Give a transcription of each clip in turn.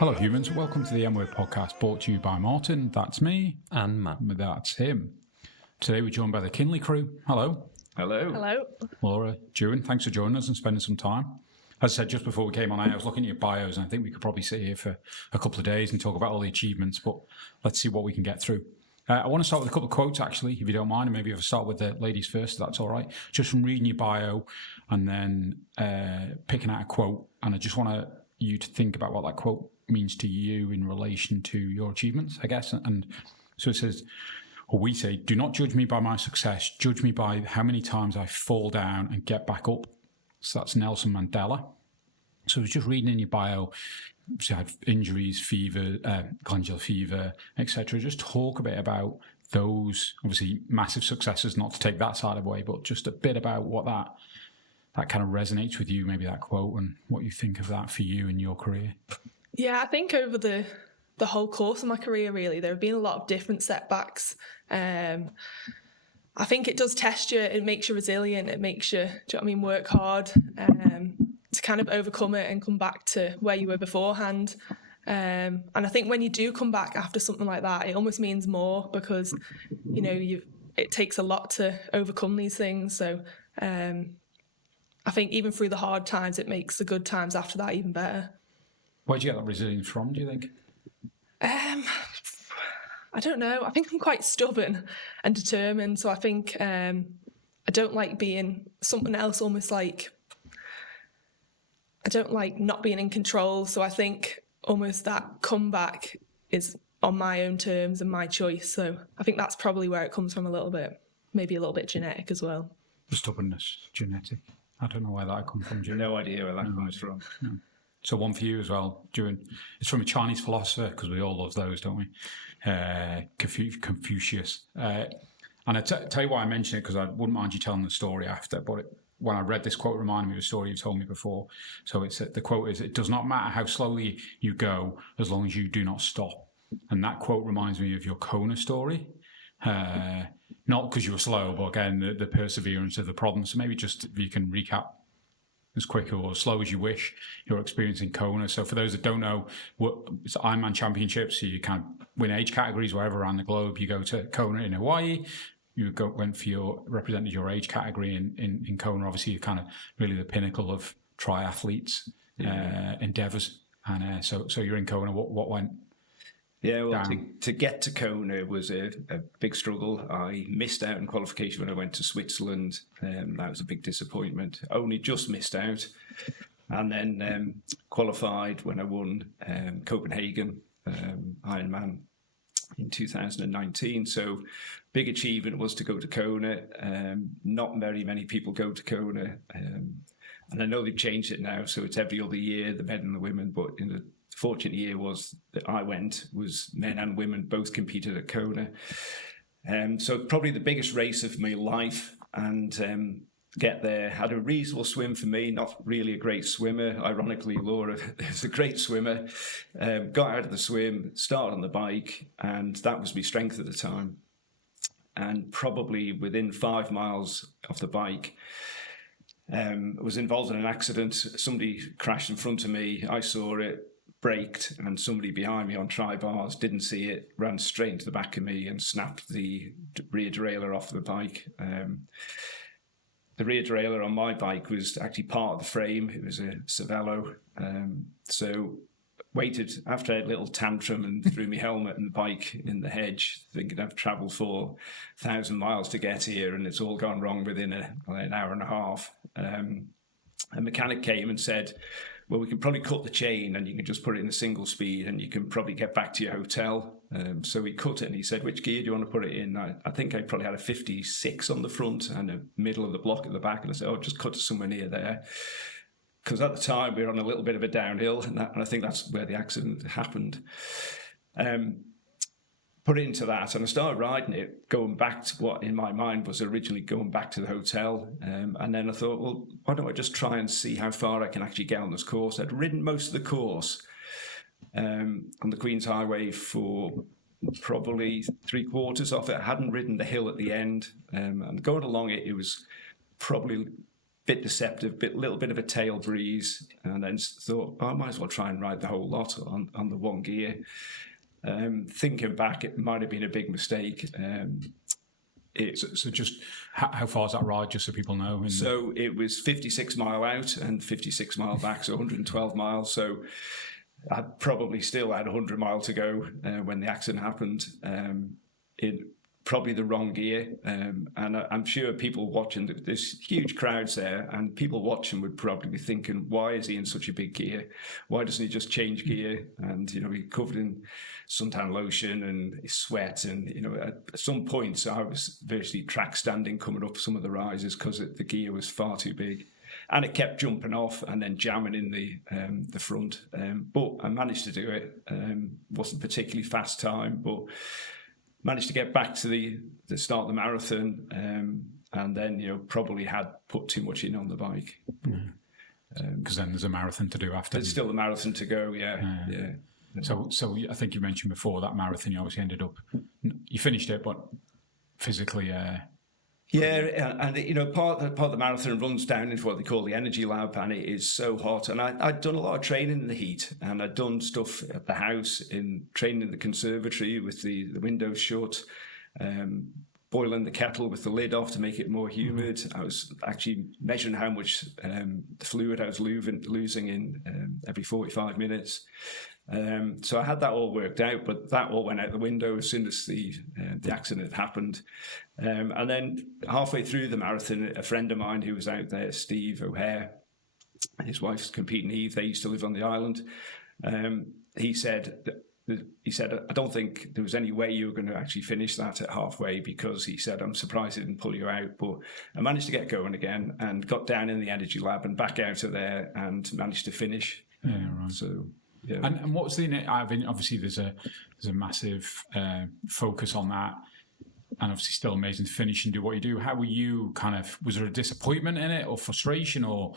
Hello humans, welcome to the M-Word podcast brought to you by Martin, that's me, and Matt. That's him. Today we're joined by the Kinley crew. Hello. Hello. Hello. Laura, Juan, thanks for joining us and spending some time. As I said just before we came on air, I was looking at your bios and I think we could probably sit here for a couple of days and talk about all the achievements, but let's see what we can get through. I want to start with a couple of quotes actually, if you don't mind, and maybe if I start with the ladies first, if that's all right. Just from reading your bio and then picking out a quote, and I just want you to think about what that quote means to you in relation to your achievements, I guess. And so it says, or we say, do not judge me by my success, judge me by how many times I fall down and get back up. So that's Nelson Mandela. So I was just reading in your bio, you had injuries, fever, glandular fever, etc. Just talk a bit about those, obviously massive successes, not to take that side away, but just a bit about what that kind of resonates with you, maybe that quote, and what you think of that for you in your career. Yeah, I think over the whole course of my career, really, there have been a lot of different setbacks. I think it does test you, it makes you resilient, it makes you, do you know what I mean, work hard to kind of overcome it and come back to where you were beforehand. And I think when you do come back after something like that, it almost means more because, you know, it takes a lot to overcome these things. So I think even through the hard times, it makes the good times after that even better. Where do you get that resilience from, do you think? I don't know. I think I'm quite stubborn and determined. So I think I don't like being something else, almost like I don't like not being in control. So I think almost that comeback is on my own terms and my choice. So I think that's probably where it comes from a little bit, maybe a little bit genetic as well. The stubbornness, genetic. I don't know where that comes from. No idea where that comes from. No. So one for you as well, Juan. It's from a Chinese philosopher, because we all love those, don't we? Confucius. And I tell you why I mention it, because I wouldn't mind you telling the story after, but when I read this quote, it reminded me of a story you've told me before. So the quote is, it does not matter how slowly you go, as long as you do not stop. And that quote reminds me of your Kona story. Not because you were slow, but again, the perseverance of the problem. So maybe just if you can recap as quick or as slow as you wish your experience in Kona. So for those that don't know, it's Ironman Championships. So you kind of win age categories wherever around the globe. You go to Kona in Hawaii. You represented your age category in Kona. Obviously, you're kind of really the pinnacle of triathletes endeavors. And so you're in Kona. What went? Yeah, well, to get to Kona was a big struggle. I missed out in qualification when I went to Switzerland. That was a big disappointment. Only just missed out. And then qualified when I won Copenhagen Ironman in 2019. So big achievement was to go to Kona. Not very many people go to Kona. And I know they've changed it now, so it's every other year, the men and the women, but in the fortunate year was that I went was men and women both competed at Kona. So probably the biggest race of my life, and get there, had a reasonable swim for me, not really a great swimmer. Ironically, Laura is a great swimmer. Got out of the swim, started on the bike, and that was my strength at the time. And probably within 5 miles of the bike, was involved in an accident. Somebody crashed in front of me. I saw it, braked, and somebody behind me on tri-bars didn't see it, ran straight into the back of me and snapped the rear derailleur off the bike. The rear derailleur on my bike was actually part of the frame. It was a Cervelo. So waited after I had a little tantrum and threw my helmet and the bike in the hedge, thinking I've travelled 4,000 miles to get here, and it's all gone wrong within an hour and a half. A mechanic came and said, well, we can probably cut the chain and you can just put it in a single speed and you can probably get back to your hotel. So we cut it and he said, which gear do you want to put it in? I think I probably had a 56 on the front and a middle of the block at the back. And I said, oh, just cut it somewhere near there. Because at the time we were on a little bit of a downhill, and I think that's where the accident happened. Put it into that, and I started riding it, going back to what in my mind was originally going back to the hotel. And then I thought, well, why don't I just try and see how far I can actually get on this course? I'd ridden most of the course on the Queen's Highway for probably 3/4 of it. I hadn't ridden the hill at the end. And going along it, it was probably bit deceptive, little bit of a tail breeze, and then thought, I might as well try and ride the whole lot on the one gear. Thinking back, it might have been a big mistake. So just how far is that ride, just so people know? So it was 56 mile out and 56 mile back, so 112 miles. So I probably still had 100 mile to go when the accident happened. In probably the wrong gear, and I'm sure people watching, there's huge crowds there, and people watching would probably be thinking, why is he in such a big gear? Why doesn't he just change gear? And he covered in suntan lotion and sweat, and at some points I was virtually track standing coming up some of the rises because the gear was far too big, and it kept jumping off and then jamming in the front. But I managed to do it. Wasn't particularly fast time, but managed to get back to the start of the marathon, and then probably had put too much in on the bike. Because then there's a marathon to do after. There's still a marathon to go. Yeah. So I think you mentioned before that marathon. You obviously ended up, you finished it, but physically. Yeah, and part of the marathon runs down into what they call the energy lab, and it is so hot. And I'd done a lot of training in the heat, and I'd done stuff at the house, in training in the conservatory with the windows shut, boiling the kettle with the lid off to make it more humid. I was actually measuring how much fluid I was losing in every 45 minutes. So I had that all worked out, but that all went out the window as soon as the accident happened. And then halfway through the marathon, a friend of mine who was out there, Steve O'Hare, his wife's competing Eve, they used to live on the island. He said, I don't think there was any way you were going to actually finish that at halfway, because he said, I'm surprised it didn't pull you out. But I managed to get going again and got down in the energy lab and back out of there and managed to finish. Yeah, right. So. Yeah. And what's obviously there's a massive focus on that, and obviously still amazing to finish and do what you do. How were you was there a disappointment in it or frustration or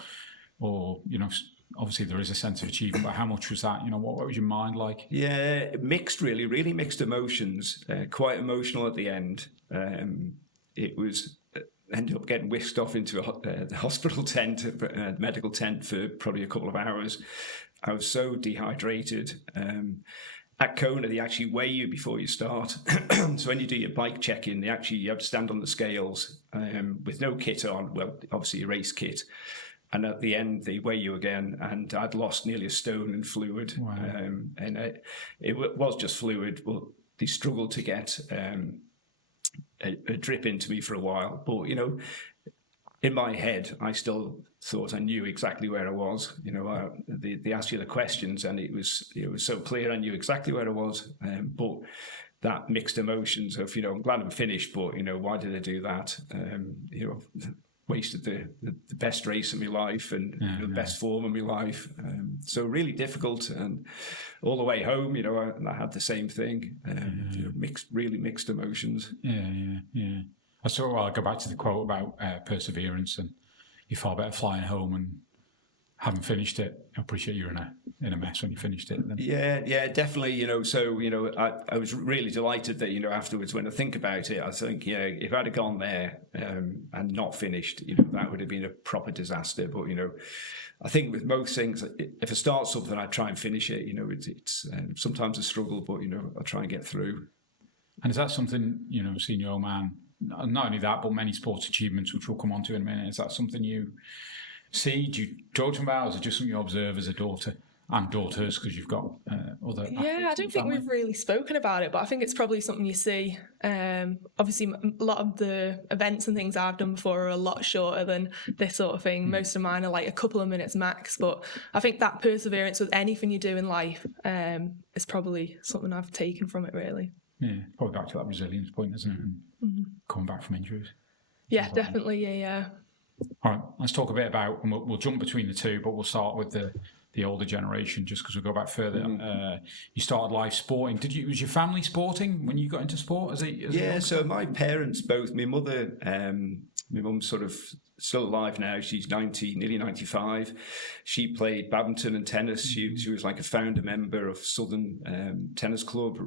obviously there is a sense of achievement, but how much was that? What was your mind like? Yeah, mixed, really mixed emotions. Quite emotional at the end. It was ended up getting whisked off into the hospital tent, medical tent, for probably a couple of hours. I was so dehydrated. At Kona, they actually weigh you before you start. So when you do your bike check-in, you have to stand on the scales with no kit on. Well, obviously your race kit. And at the end, they weigh you again. And I'd lost nearly a stone in fluid. Wow. And it was just fluid. But they struggled to get a drip into me for a while. But, in my head, I still thought I knew exactly where I was. They asked you the questions, and it was so clear I knew exactly where I was. But that mixed emotions of I'm glad I'm finished, but why did I do that? Wasted the best race of my life and the best form of my life. So really difficult, and all the way home, I had the same thing. Really mixed emotions. Yeah. I'll go back to the quote about perseverance, and you're far better flying home and having finished it. I appreciate you were in a mess when you finished it. Then. Yeah, definitely. I was really delighted that afterwards, when I think about it, I think if I'd have gone there and not finished, that would have been a proper disaster. But I think with most things, if I start something, I try and finish it. It's sometimes a struggle, but I'll try and get through. And is that something seeing your old man? Not only that, but many sports achievements, which we'll come on to in a minute. Is that something you see? Do you talk to him about, or is it just something you observe as a daughter and daughters, because you've got other? Yeah, I don't think we've really spoken about it, but I think it's probably something you see. Obviously, a lot of the events and things I've done before are a lot shorter than this sort of thing. Most of mine are like a couple of minutes max, but I think that perseverance with anything you do in life is probably something I've taken from it, really. Yeah, probably back to that resilience point, isn't it? And coming back from injuries. Yeah, definitely. Yeah. All right, let's talk a bit about, and we'll jump between the two, but we'll start with the older generation, just because we'll go back further. You started life sporting. Was your family sporting when you got into sport? So my parents both. My mother, my mum's sort of still alive now. She's 90, nearly 95. She played badminton and tennis. She was like a founder member of Southern Tennis Club.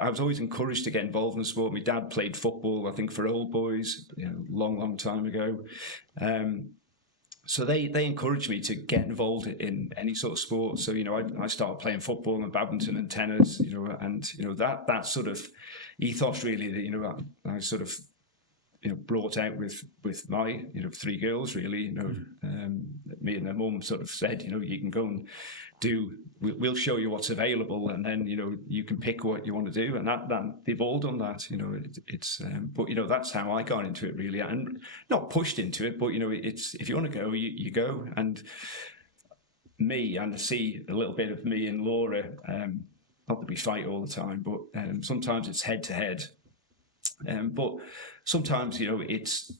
I was always encouraged to get involved in sport. My dad played football, I think, for old boys, long time ago. So they encouraged me to get involved in any sort of sport. So, I started playing football and badminton and tennis, and, that sort of ethos really that, I sort of, brought out with my, 3 girls really, me and their mum sort of said, you can go and we'll show you what's available, and then you can pick what you want to do, and that they've all done that. But that's how I got into it really, and not pushed into it, but it's, if you want to go, you go. And I see a little bit of me and Laura. Not that we fight all the time, but sometimes it's head to head. But sometimes it's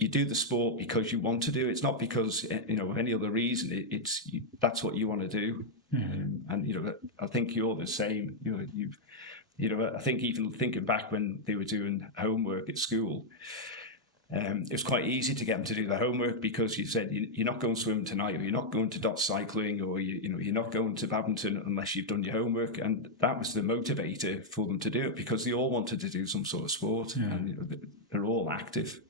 you do the sport because you want to do it. It's not because of any other reason. That's what you want to do. And I think you're the same. I think even thinking back when they were doing homework at school, it was quite easy to get them to do the homework because you said you're not going swimming tonight, or you're not going to dot cycling, or you're not going to badminton unless you've done your homework. And that was the motivator for them to do it, because they all wanted to do some sort of sport, and they're all active.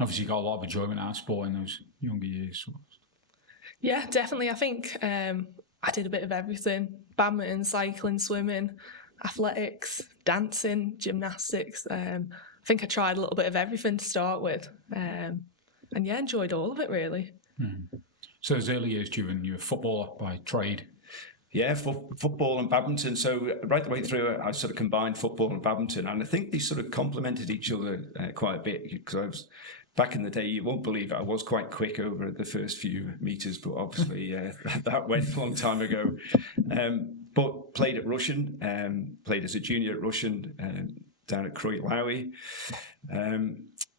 Obviously, you got a lot of enjoyment out of sport in those younger years. Yeah, definitely. I think I did a bit of everything: badminton, cycling, swimming, athletics, dancing, gymnastics. I think I tried a little bit of everything to start with, and enjoyed all of it really. So those early years, Juan, you were a footballer by trade. Yeah, football and badminton. So right the way through, I sort of combined football and badminton, and I think they sort of complemented each other quite a bit, because I was, back in the day, you won't believe it, I was quite quick over the first few metres, but obviously that went a long time ago. But played at Russian, played as a junior at Russian down at Croy Lowy.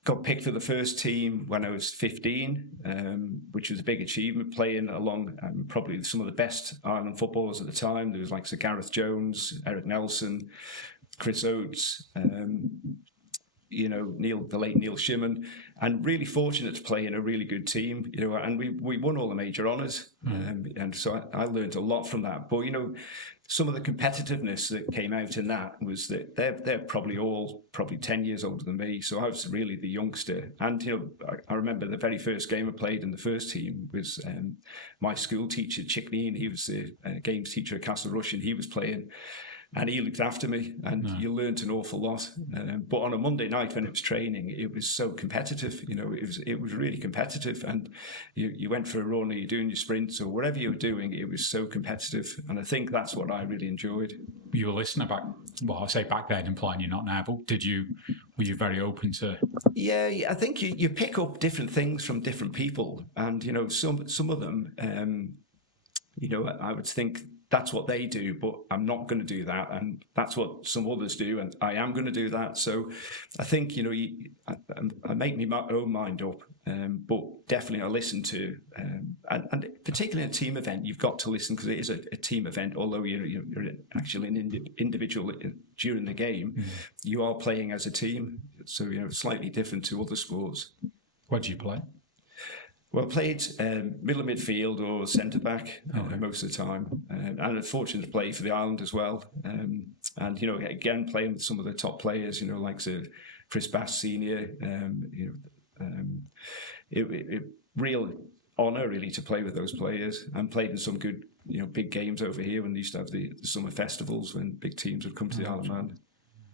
Got picked for the first team when I was 15, which was a big achievement, playing along probably some of the best Ireland footballers at the time. There was like Sir Gareth Jones, Eric Nelson, Chris Oates, the late Neil Shimon, and really fortunate to play in a really good team, and we won all the major honours. And so I learned a lot from that. But, some of the competitiveness that came out in that was that they're probably 10 years older than me. So I was really the youngster. And, I remember the very first game I played in the first team was my school teacher, Chickney, and he was the games teacher at Castle Rush, and he was playing. And he looked after me, and you learnt an awful lot. But on a Monday night when it was training, it was so competitive. It was really competitive, and you went for a run, or you're doing your sprints, or whatever you were doing. It was so competitive, and I think that's what I really enjoyed. You were listening back. Well, I say back then, implying you're not now. But were you very open to? Yeah, I think you pick up different things from different people, and some of them, I would think, that's what they do, but I'm not going to do that. And that's what some others do, and I am going to do that. So I think, I make me my own mind up, but definitely I listen to, and particularly in a team event, you've got to listen, because it is a team event. Although you're actually an individual during the game, you are playing as a team. So, slightly different to other sports. Where do you play? Well, I played middle of midfield or centre-back most of the time. And I'm fortunate to play for the Ireland as well. And, again, playing with some of the top players, like Chris Bass Senior. It real honour, really, to play with those players. And played in some good, big games over here when they used to have the summer festivals, when big teams would come to the Isle of Man.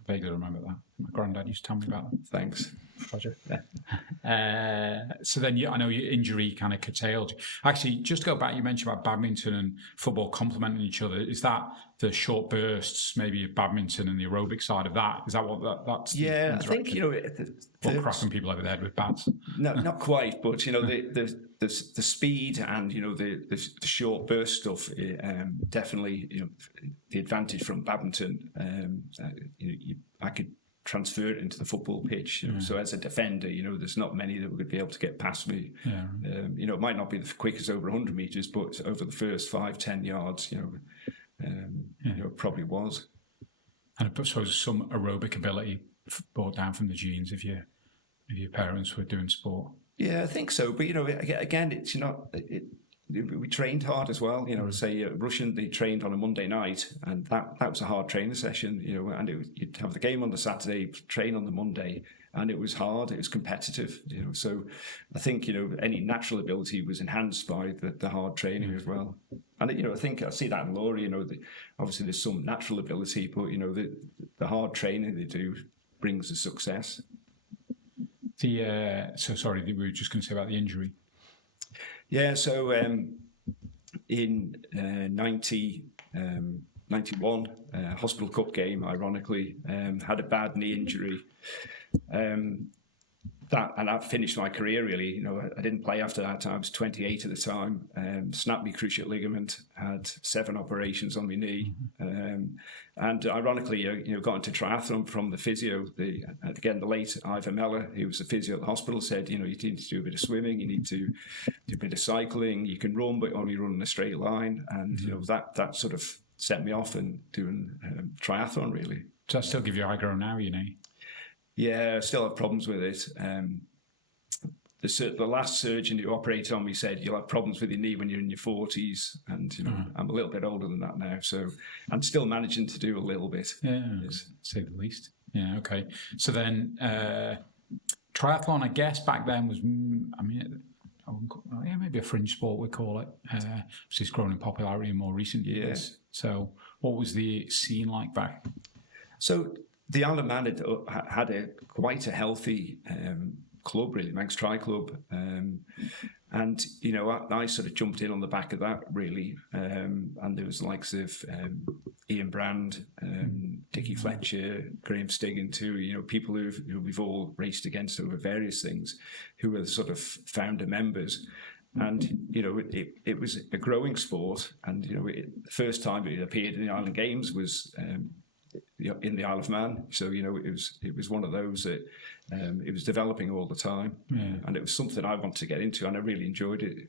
I vaguely remember that. My granddad used to tell me about them. Thanks. Pleasure. So then, I know your injury kind of curtailed you. Actually, just to go back, you mentioned about badminton and football complementing each other. Is that the short bursts, maybe badminton and the aerobic side of that? Is that what that's? Yeah, I think, What cracking people over the head with bats? No, not quite, but, the speed and, the short burst stuff, definitely, the advantage from badminton, I could transfer it into the football pitch. So as a defender, there's not many that would be able to get past me. It might not be the quickest over 100 metres, but over the first 5-10 yards, it probably was. And I suppose some aerobic ability brought down from the genes if your parents were doing sport. Yeah, I think so. But, again, it's we trained hard as well. Say Russian, they trained on a Monday night, and that was a hard training session. And you'd have the game on the Saturday, train on the Monday, and it was hard. It was competitive. So I think any natural ability was enhanced by the hard training as well. And I think I see that in Laura. Obviously there's some natural ability, but the hard training they do brings the success. So sorry, we were just going to say about the injury. Yeah, so in 91, Hospital Cup game, ironically, had a bad knee injury. That finished my career, really. I didn't play after that. I was 28 at the time. Snapped my cruciate ligament, had 7 operations on my knee. And ironically, got into triathlon from the physio. The late Ivan Meller, who was the physio at the hospital, said, you need to do a bit of swimming, you need to do a bit of cycling, you can run, but only run in a straight line. And, that sort of set me off in doing triathlon, really. Does that still give you aggro now, Yeah, I still have problems with it. The last surgeon who operated on me said you'll have problems with your knee when you're in your 40s, and I'm a little bit older than that now, so I'm still managing to do a little bit. Yeah, to say the least. Yeah, okay. So then triathlon, I guess back then was, maybe a fringe sport we call it. It's grown in popularity in more recent years. Yeah. So what was the scene like back? So the Isle of Man had quite a healthy club, really, Manx Tri Club. And, I sort of jumped in on the back of that, really. And there was the likes of Ian Brand, Dickie Fletcher, Graham Stiggin too, people who we've all raced against over various things, who were the sort of founder members. And, it was a growing sport. And, the first time it appeared in the Island Games was in the Isle of Man. So, it was one of those that it was developing all the time. Yeah. And it was something I wanted to get into, and I really enjoyed it.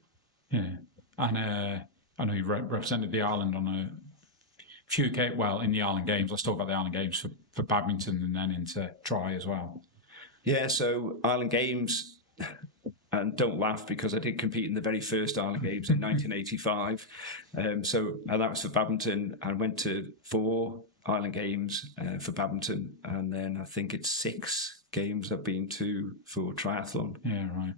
Yeah. And I know you represented the island on a few occasions, in the Island Games. Let's talk about the Island Games for badminton and then into tri as well. Yeah, so Island Games, and don't laugh because I did compete in the very first Island Games in 1985. And that was for badminton. I went to 4 Island Games for badminton, and then I think it's 6 games I've been to for triathlon. Yeah, right.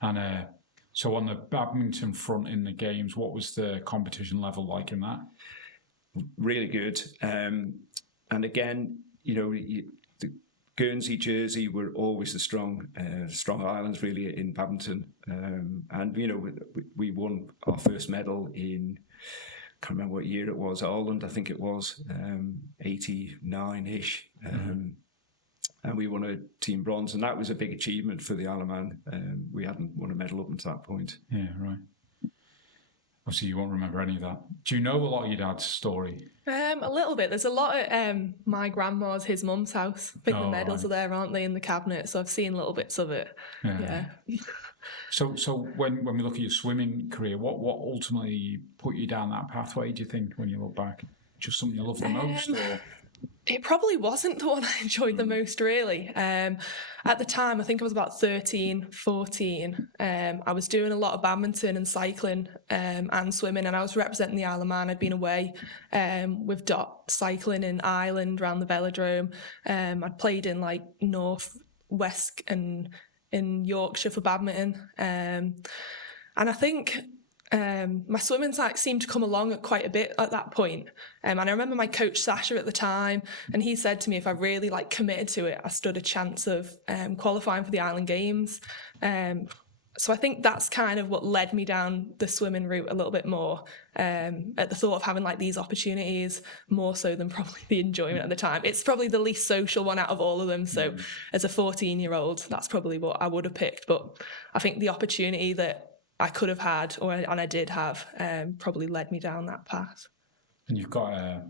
And so on the badminton front in the games, what was the competition level like in that? Really good. And again, the Guernsey, Jersey were always the strong islands, really, in badminton. And we won our first medal in, I can't remember what year it was, Ireland, I think it was, 89-ish. And we won a team bronze, and that was a big achievement for the Isle of Man. We hadn't won a medal up until that point. Yeah, right. Obviously, you won't remember any of that. Do you know a lot of your dad's story? A little bit. There's a lot at my grandma's, his mum's house. I think the medals are there, aren't they, in the cabinet? So I've seen little bits of it. Yeah. So when we look at your swimming career, what ultimately put you down that pathway, do you think, when you look back? Just something you love the most? Or? It probably wasn't the one I enjoyed the most, really. At the time, I think I was about 13, 14. I was doing a lot of badminton and cycling and swimming, and I was representing the Isle of Man. I'd been away with Dot cycling in Ireland around the velodrome. I'd played in North, West and in Yorkshire for badminton. And I think my swimming seemed to come along quite a bit at that point. And I remember my coach Sasha at the time, and he said to me if I really committed to it, I stood a chance of qualifying for the Island Games. So I think that's kind of what led me down the swimming route a little bit more, at the thought of having these opportunities, more so than probably the enjoyment at the time. It's probably the least social one out of all of them. So as a 14-year-old, that's probably what I would have picked. But I think the opportunity that I could have had, and I did have, probably led me down that path. And you've got,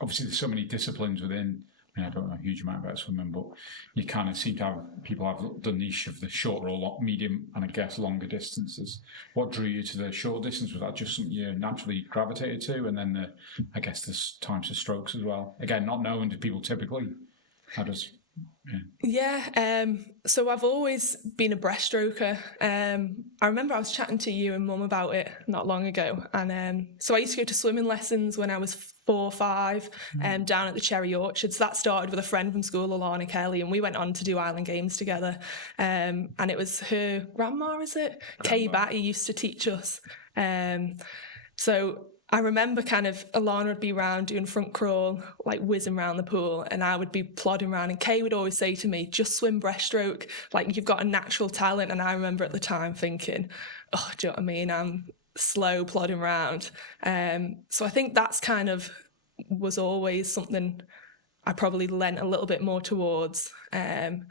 obviously there's so many disciplines within, I don't know a huge amount about swimming, but you kind of seem to have, people have the niche of the shorter or medium and I guess longer distances. What drew you to the short distance? Was that just something you naturally gravitated to? And then the times of strokes as well? Again, not known to people typically. How does... Yeah, so I've always been a breaststroker. I remember I was chatting to you and Mum about it not long ago, and so I used to go to swimming lessons when I was 4 or 5, down at the Cherry Orchard. So that started with a friend from school, Laura and Kelly, and we went on to do Island Games together. And it was her grandma, is it? Kay Batty used to teach us. So I remember kind of Alana would be around doing front crawl, like whizzing around the pool, and I would be plodding around. And Kay would always say to me, just swim breaststroke, like you've got a natural talent. And I remember at the time thinking, oh, do you know what I mean? I'm slow plodding around. So I think that's kind of was always something I probably lent a little bit more towards. I'd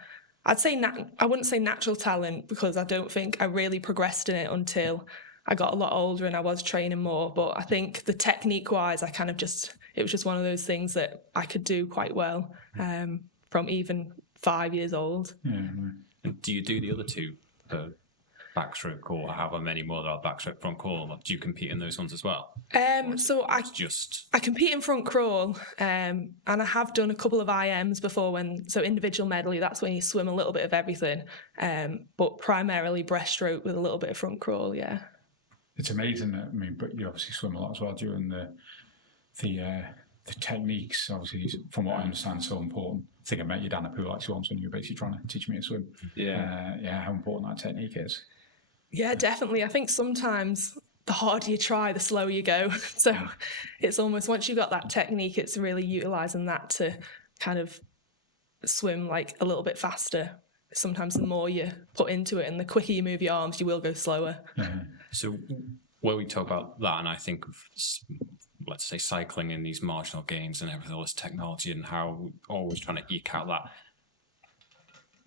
say I wouldn't say natural talent, because I don't think I really progressed in it until I got a lot older and I was training more. But I think the technique wise, it was just one of those things that I could do quite well from even 5 years old. Yeah. And do you do the other two, backstroke or however many more there are, backstroke, front crawl? Like, do you compete in those ones as well? So I compete in front crawl, and I have done a couple of IMs before. So individual medley, that's when you swim a little bit of everything, but primarily breaststroke with a little bit of front crawl. Yeah. It's amazing. But you obviously swim a lot as well during the techniques. Obviously, from what I understand, so important. I think I met you down the pool actually once when you were basically trying to teach me to swim. Yeah. How important that technique is. Yeah, definitely. I think sometimes the harder you try, the slower you go. So it's almost, once you've got that technique, it's really utilising that to kind of swim like a little bit faster. Sometimes the more you put into it and the quicker you move your arms, you will go slower. Yeah. So when we talk about that, and I think of, let's say, cycling in these marginal gains and everything, all this technology, and how we're always trying to eke out that,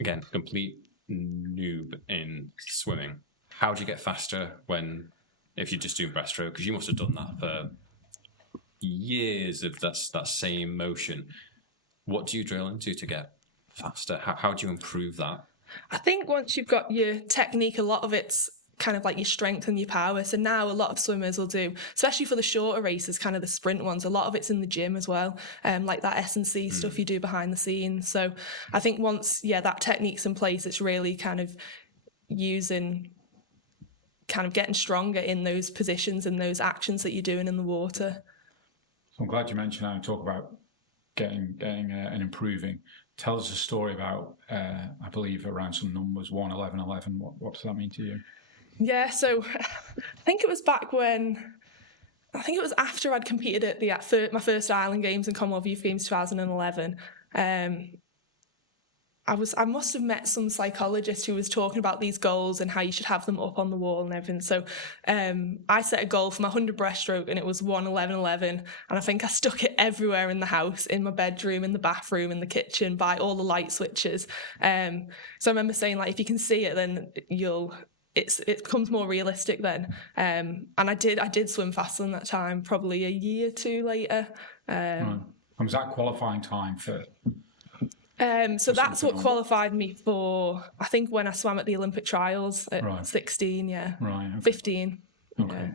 again, complete noob in swimming. How do you get faster if you're just doing breaststroke? Because you must have done that for years of that same motion. What do you drill into to get faster? How do you improve that? I think once you've got your technique, a lot of it's kind of like your strength and your power. So now a lot of swimmers will do, especially for the shorter races, kind of the sprint ones, a lot of it's in the gym as well, like that S&C stuff you do behind the scenes. So I think once, that technique's in place, it's really kind of getting stronger in those positions and those actions that you're doing in the water. So I'm glad you mentioned that and talk about getting and improving. Tell us a story about, I believe, around some numbers, 1, 11, 11. What does that mean to you? Yeah, so I think it was after I'd competed at my first Island Games and Commonwealth Youth Games 2011. I must have met some psychologist who was talking about these goals and how you should have them up on the wall and everything. So I set a goal for my 100 breaststroke, and it was 1, 11, 11. And I think I stuck it everywhere in the house, in my bedroom, in the bathroom, in the kitchen, by all the light switches. So I remember saying, like, if you can see it, then it becomes more realistic then. And I did swim faster than that time, probably a year or 2 later. Right. And was that qualifying time for? So that's what qualified me for, I think, when I swam at the Olympic trials at 16, Right. Okay. 15. Okay. Yeah.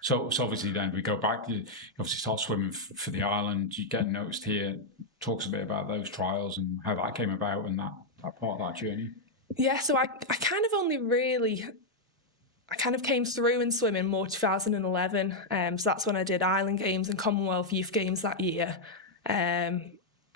So obviously then we go back, you obviously start swimming for the island, you get noticed here. Talks a bit about those trials and how that came about and that part of that journey. Yeah, so I kind of came through in swimming more 2011. So that's when I did Island Games and Commonwealth Youth Games that year.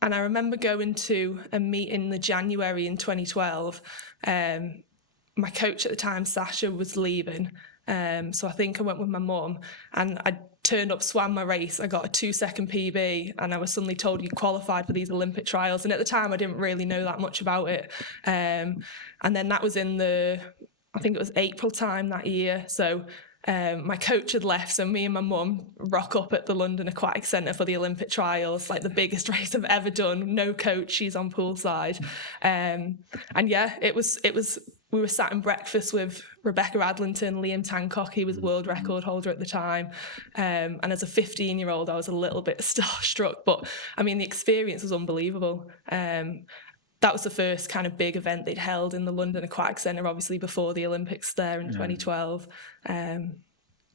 And I remember going to a meet in the January in 2012. My coach at the time, Sasha, was leaving. So I think I went with my mum, and I turned up, swam my race. I got a 2-second PB, and I was suddenly told you qualified for these Olympic trials. And at the time, I didn't really know that much about it. And then that was I think it was April time that year. So my coach had left, so me and my mum rock up at the London Aquatic Centre for the Olympic trials, like the biggest race I've ever done. No coach, she's on poolside. And yeah, it was. We were sat in breakfast with Rebecca Adlington, Liam Tancock, he was world record holder at the time. And as a 15-year-old, I was a little bit starstruck, but I mean, the experience was unbelievable. That was the first kind of big event they'd held in the London Aquatic Centre, obviously before the Olympics there in 2012.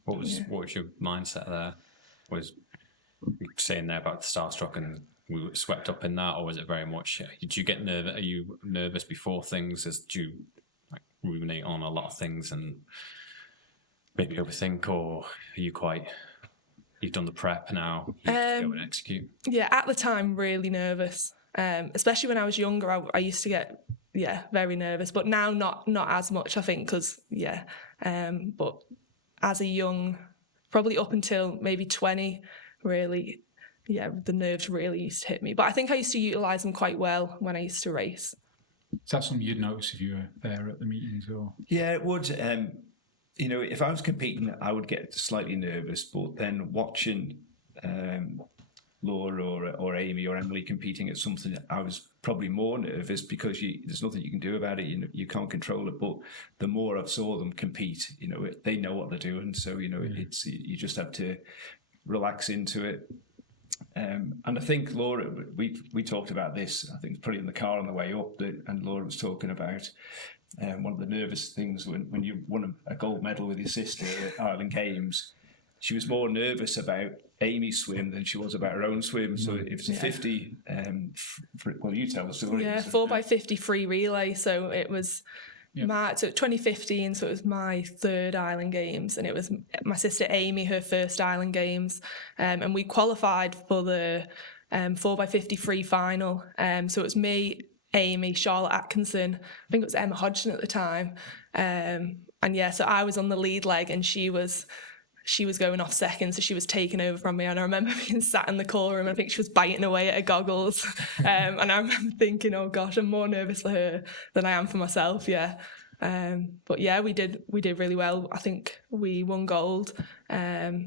What was your mindset there? Was you saying there about the starstruck and we were swept up in that, or was it very much? Did you get nervous? Are you nervous before things? Do you like ruminate on a lot of things and maybe overthink, or are you quite? You've done the prep now. You just go and execute. Yeah, at the time, really nervous. Especially when I was younger, I used to get very nervous. But now, not as much, I think, because but as a young, probably up until maybe 20, really, the nerves really used to hit me. But I think I used to utilise them quite well when I used to race. Is that something you'd notice if you were there at the meetings, or? Yeah, it would. If I was competing, I would get slightly nervous, but then watching Laura or Amy or Emily competing at something, I was probably more nervous because there's nothing you can do about it. You can't control it. But the more I saw them compete, they know what they're doing. So it's you just have to relax into it. And I think Laura, we talked about this. I think probably in the car on the way up, and Laura was talking about. One of the nervous things when you won a gold medal with your sister at Ireland Games, she was more nervous about Amy's swim than she was about her own swim. So it was a 50. Well, you tell the story. Yeah, 4x50 free relay. So it was 2015. So it was my third Ireland Games, and it was my sister Amy, her first Ireland Games, and we qualified for the 4x50 free final. So it was me, Amy, Charlotte Atkinson, I think it was Emma Hodgson at the time, so I was on the lead leg and she was going off second, so she was taking over from me, and I remember being sat in the call room and I think she was biting away at her goggles, and I remember thinking, oh gosh, I'm more nervous for her than I am for myself. But we did really well. I think we won gold, so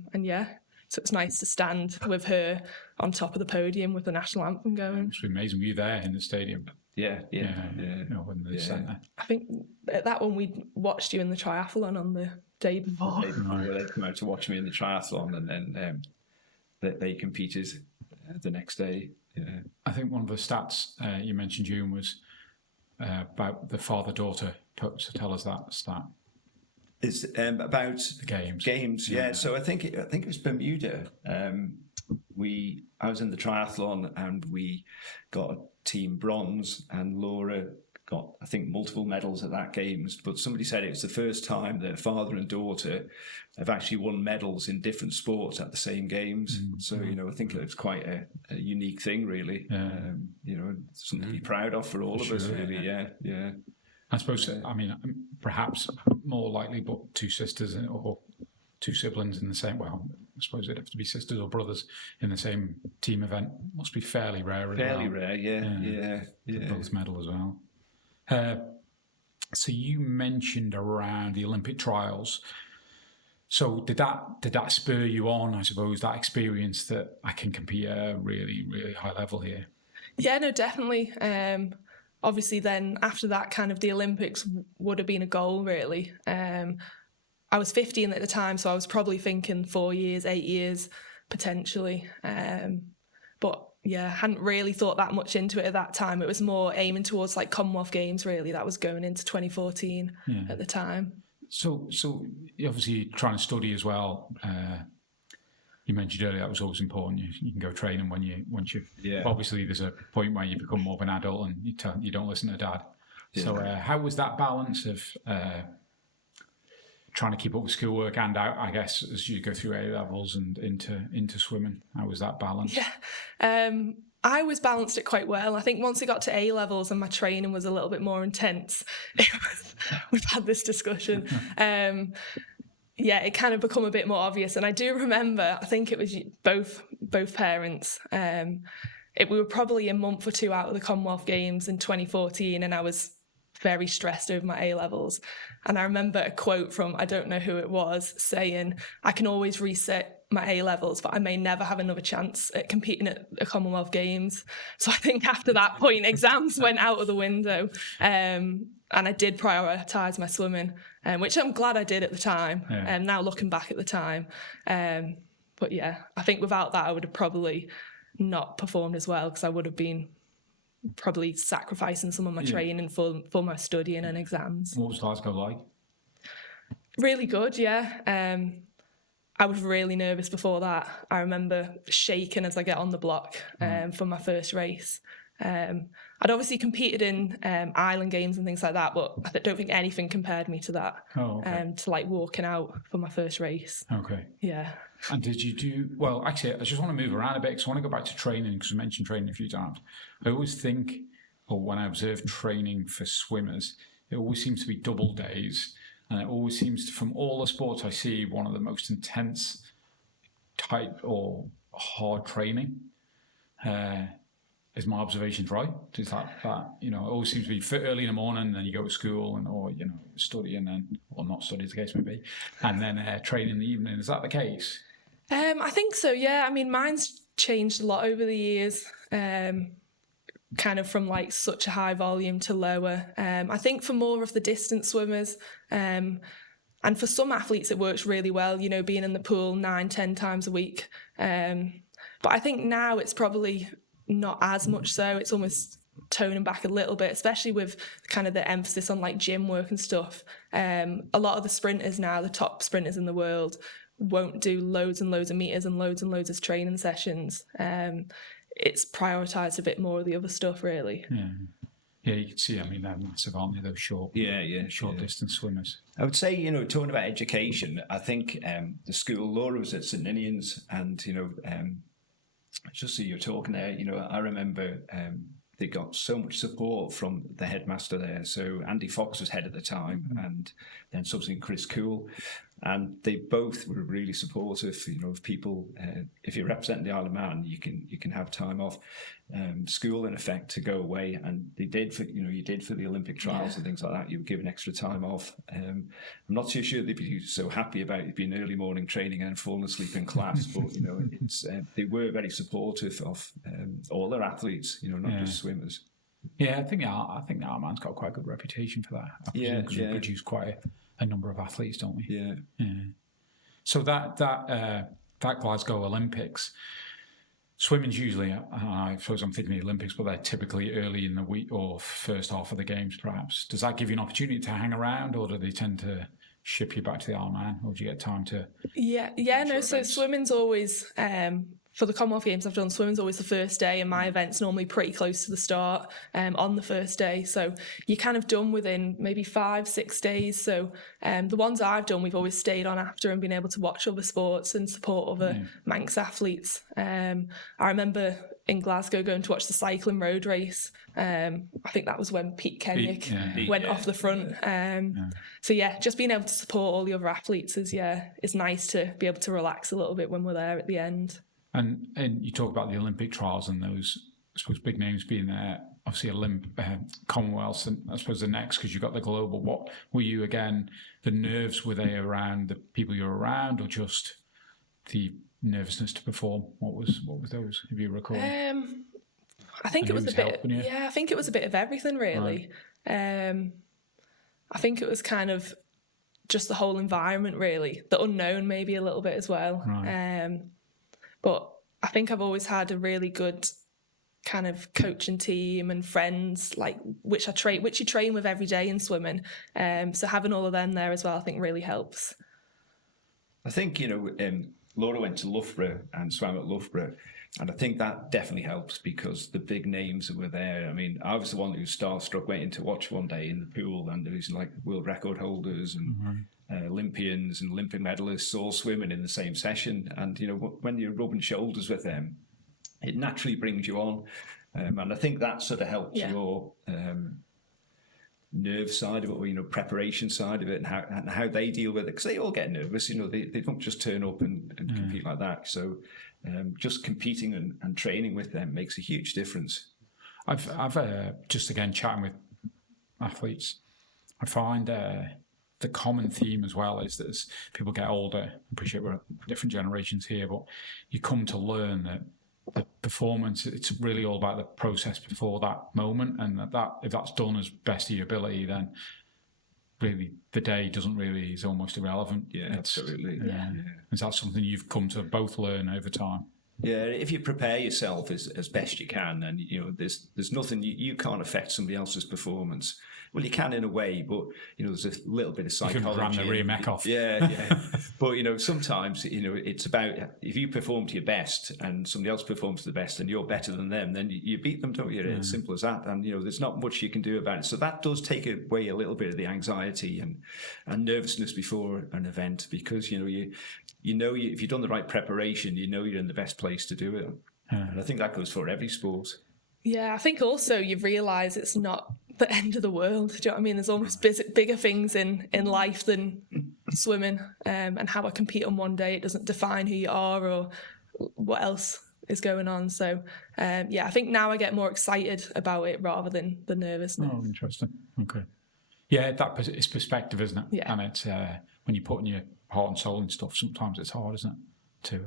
it's nice to stand with her on top of the podium with the national anthem going. It's amazing. Were you there in the stadium? Yeah. In the centre. I think at that one we watched you in the triathlon on the day before. They came out to watch me in the triathlon, and then they competed the next day. Yeah. I think one of the stats you mentioned, June, was about the father-daughter. So tell us that stat. It's about the games. Games, yeah. So I think it was Bermuda. I was in the triathlon and we got a team bronze, and Laura got, I think, multiple medals at that games. But somebody said it was the first time that father and daughter have actually won medals in different sports at the same games. So I think it's quite a unique thing, really. Something to be proud of for all of us, really. Yeah. I suppose, perhaps more likely, but two sisters or two siblings in the same, well, I suppose it'd have to be sisters or brothers in the same team event. Must be fairly rare as well. Fairly rare, yeah. Both medal as well. So you mentioned around the Olympic trials. So did that spur you on, I suppose, that experience that I can compete at a really, really high level here? Yeah, no, definitely. Obviously then after that, kind of the Olympics would have been a goal, really. I was 15 at the time, so I was probably thinking 4 years, 8 years, potentially. But yeah, hadn't really thought that much into it at that time. It was more aiming towards like Commonwealth Games, really. That was going into 2014 at the time. So you're obviously trying to study as well. You mentioned earlier that was always important. You can go training once you. Yeah. Obviously, there's a point where you become more of an adult and you don't listen to dad. Yeah. So how was that balance of trying to keep up with schoolwork and out, I guess, as you go through A levels and into swimming? How was that balance? Yeah. I was balanced it quite well. I think once it got to A levels and my training was a little bit more intense, we've had this discussion. It kind of become a bit more obvious. And I do remember, I think it was both parents. We were probably a month or two out of the Commonwealth Games in 2014, and I was very stressed over my A levels. And I remember a quote from, I don't know who it was, saying, I can always reset my A levels, but I may never have another chance at competing at the Commonwealth Games. So I think after that point, exams went out of the window. And I did prioritise my swimming, which I'm glad I did at the time. Now looking back at the time. But yeah, I think without that, I would have probably not performed as well, because I would have been probably sacrificing some of my training for my studying and exams. What was Glasgow like? Really good, yeah. I was really nervous before that. I remember shaking as I get on the block for my first race. I'd obviously competed in island games and things like that, but I don't think anything compared me to that. Oh, okay. To like walking out for my first race. Okay. Yeah. And did you do, well, actually, I just want to move around a bit because I want to go back to training because you mentioned training a few times. I always think, or when I observe training for swimmers, it always seems to be double days. And it always seems to, from all the sports I see, one of the most intense type or hard training. Is my observations right? Is that it always seems to be fit early in the morning, and then you go to school or study and then, or not study as the case may be, and then train in the evening. Is that the case? I think so, yeah. I mean, mine's changed a lot over the years, kind of from like such a high volume to lower. I think for more of the distance swimmers, and for some athletes it works really well, being in the pool 9-10 times a week. But I think now it's probably not as much so. It's almost toning back a little bit, especially with kind of the emphasis on like gym work and stuff. A lot of the sprinters now, the top sprinters in the world, won't do loads and loads of meters and loads of training sessions. It's prioritised a bit more of the other stuff, really. Yeah, you can see, I mean, they're massive, aren't they, those short distance swimmers. I would say, talking about education, I think the school, Laura was at St Ninian's, and, just so you're talking there, I remember they got so much support from the headmaster there. So Andy Fox was head at the time, and then subsequently Chris Cool. And they both were really supportive, of people. If you're representing the Isle of Man, you can have time off school in effect to go away, and they did for you did for the Olympic trials and things like that. You were given extra time off. I'm not too sure they'd be so happy about it being early morning training and falling asleep in class, but it's they were very supportive of all their athletes, not just swimmers. Yeah, I think the Isle of Man's got quite a good reputation for that. Because we produce quite a number of athletes, don't we? Yeah. So that Glasgow Olympics, swimming's usually, I suppose I'm thinking the Olympics, but they're typically early in the week or first half of the games, perhaps. Does that give you an opportunity to hang around, or do they tend to ship you back to the Isle of Man, or do you get time to? So swimming's always. For the Commonwealth Games I've done, swimming's always the first day, and my event's normally pretty close to the start on the first day. So you're kind of done within maybe 5-6 days. So the ones I've done, we've always stayed on after and been able to watch other sports and support other Manx athletes. I remember in Glasgow going to watch the cycling road race. I think that was when Pete Kenyick went off the front. So just being able to support all the other athletes is nice to be able to relax a little bit when we're there at the end. And you talk about the Olympic trials and those, I suppose, big names being there. Obviously, Commonwealth, and I suppose the next, because you got the global. What were you again? The nerves, were they around the people you're around, or just the nervousness to perform? What was those? If you recall, I think it was a bit. I think it was a bit of everything, really. Right. I think it was kind of just the whole environment, really. The unknown, maybe a little bit as well. Right. But I think I've always had a really good kind of coaching team and friends, like which you train with every day in swimming. So having all of them there as well, I think really helps. I think, Laura went to Loughborough and swam at Loughborough, and I think that definitely helps because the big names that were there. I mean, I was the one who was starstruck waiting to watch one day in the pool, and there was like world record holders and Olympians and Olympic medalists all swimming in the same session. And, when you're rubbing shoulders with them, it naturally brings you on. And I think that sort of helps your nerve side of it, or, preparation side of it, and how they deal with it. Because they all get nervous, they don't just turn up and compete like that. So just competing and training with them makes a huge difference. I've just again chatting with athletes, I find the common theme as well is that as people get older, I appreciate we're different generations here, but you come to learn that the performance, it's really all about the process before that moment, and that if that's done as best of your ability, then really the day is almost irrelevant. Yeah, absolutely. Is that something you've come to both learn over time? Yeah, if you prepare yourself as best you can, and there's nothing you can't affect somebody else's performance. Well, you can in a way, but there's a little bit of psychology. You couldn't ram the rear mech off. Yeah. But sometimes it's about if you perform to your best and somebody else performs to the best, and you're better than them, then you beat them, don't you? It's as simple as that. And there's not much you can do about it. So that does take away a little bit of the anxiety and nervousness before an event, because if you've done the right preparation, you're in the best place to do it. And I think that goes for every sport. Yeah, I think also you realise it's not the end of the world. Do you know what I mean? There's almost bigger things in life than swimming, and how I compete on one day, it doesn't define who you are or what else is going on. So I think now I get more excited about it rather than the nervousness. Oh, interesting. Okay. Yeah, it's perspective, isn't it? Yeah. And it's when you're putting your heart and soul in stuff, sometimes it's hard, isn't it?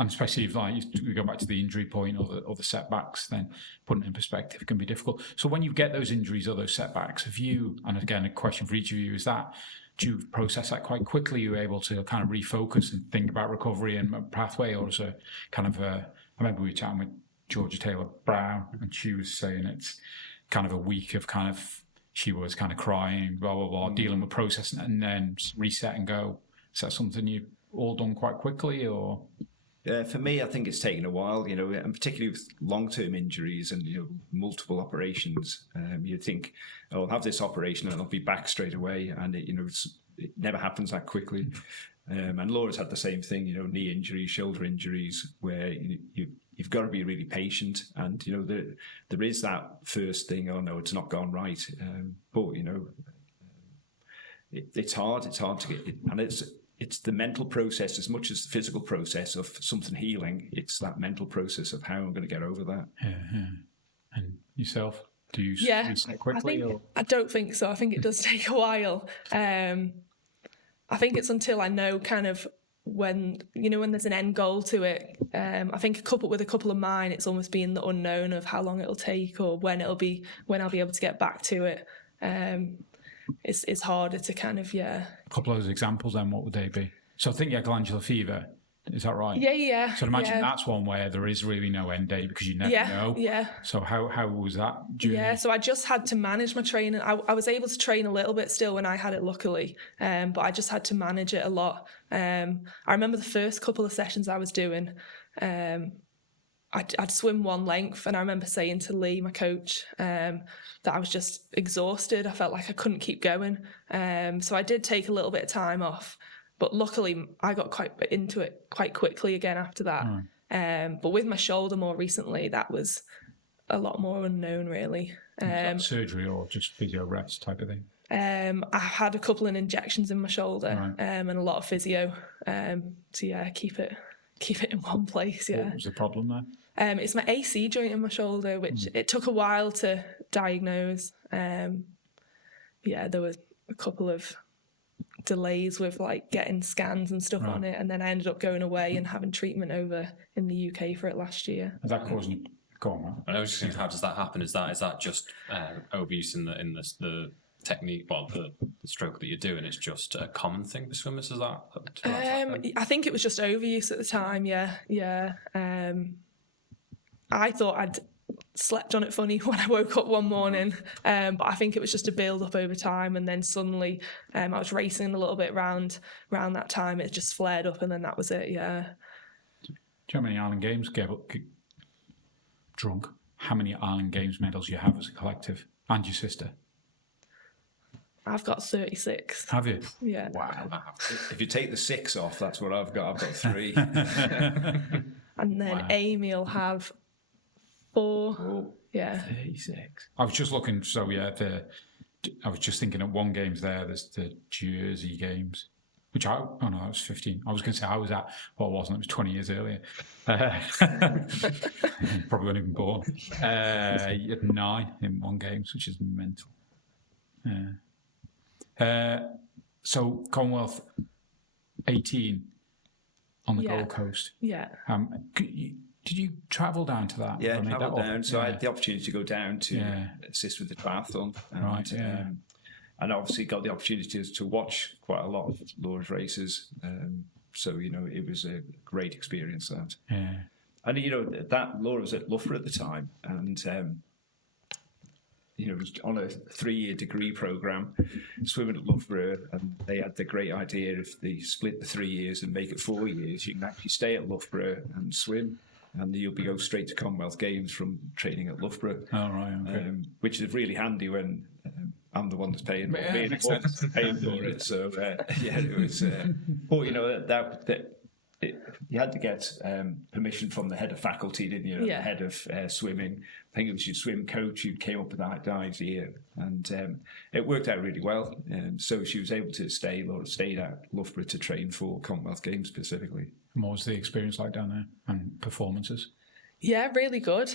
And especially if we go back to the injury point or the setbacks, then putting it in perspective can be difficult. So when you get those injuries or those setbacks, and again, a question for each of you, do you process that quite quickly? Are you able to kind of refocus and think about recovery and pathway, or is it kind of I remember we were chatting with Georgia Taylor Brown, and she was saying it's kind of a week of she was kind of crying, blah, blah, blah, dealing with processing it and then reset and go. Is that something you've all done quite quickly, or? For me, I think it's taken a while, and particularly with long-term injuries and multiple operations. You think, I'll have this operation and I'll be back straight away, and it never happens that quickly. And Laura's had the same thing, knee injuries, shoulder injuries, where you've got to be really patient, and there is that first thing, oh no, it's not gone right, but it's hard to get it, and it's the mental process as much as the physical process of something healing. It's that mental process of how I'm going to get over that. Yeah. And yourself, do you reset quickly? I don't think so. I think it does take a while. I think it's until I know kind of when there's an end goal to it. I think with a couple of mine, it's almost being the unknown of how long it'll take or when I'll be able to get back to it. It's harder to kind of, A couple of those examples then, what would they be? So I think you had glandular fever, is that right? Yeah. So imagine that's one where there is really no end date because you never know. Yeah. So how was that journey? Yeah, so I just had to manage my training. I was able to train a little bit still when I had it, luckily, but I just had to manage it a lot. I remember the first couple of sessions I was doing, I'd swim one length, and I remember saying to Lee, my coach, that I was just exhausted. I felt like I couldn't keep going. So I did take a little bit of time off, but luckily I got quite into it quite quickly again after that. But with my shoulder more recently, that was a lot more unknown, really. Was that surgery or just physio rest type of thing? I had a couple of injections in my shoulder, and a lot of physio to keep it in one place. What was the problem there? It's my AC joint in my shoulder, which it took a while to diagnose. There were a couple of delays with getting scans and stuff on it, and then I ended up going away and having treatment over in the UK for it last year. Is that causing? Go on, man. I was just thinking, how does that happen? Is that just overuse in the technique, the stroke that you're doing? It's just a common thing for swimmers. Is that? I think it was just overuse at the time. Yeah. I thought I'd slept on it funny when I woke up one morning, but I think it was just a build up over time, and then suddenly I was racing a little bit round that time. It just flared up, and then that was it. Yeah. Do you know how many Island Games drunk? How many Island Games medals you have as a collective, and your sister? I've got 36. Have you? Yeah. Wow. If you take the 6 off, that's what I've got. I've got 3. And then Amy will have 4. Oh, yeah. 36. I was just looking. So I was just thinking at one games there's the Jersey Games, which that was 15. I was going to say I was at, well, it wasn't. It was 20 years earlier. Probably weren't even born. You had 9 in one games, which is mental. So Commonwealth 18 on the Gold Coast. Yeah. Did you travel down to that? Yeah, travelled down. So I had the opportunity to go down to assist with the triathlon. And obviously got the opportunity to watch quite a lot of Laura's races So, it was a great experience, that. Yeah. And, that Laura was at Loughborough at the time, and, was on a 3-year degree programme, swimming at Loughborough, and they had the great idea if they split the 3 years and make it 4 years, you can actually stay at Loughborough and swim, and you'll go straight to Commonwealth Games from training at Loughborough. Oh, right, okay. Which is really handy when I'm the one that's paying, Yeah, makes sense. paying for it. So, it was, but, you had to get permission from the head of faculty, didn't you? Yeah. The head of swimming. I think it was your swim coach who came up with that idea, and it worked out really well. So she was able to Laura stayed at Loughborough to train for Commonwealth Games specifically. And what was the experience like down there and performances? Yeah, really good.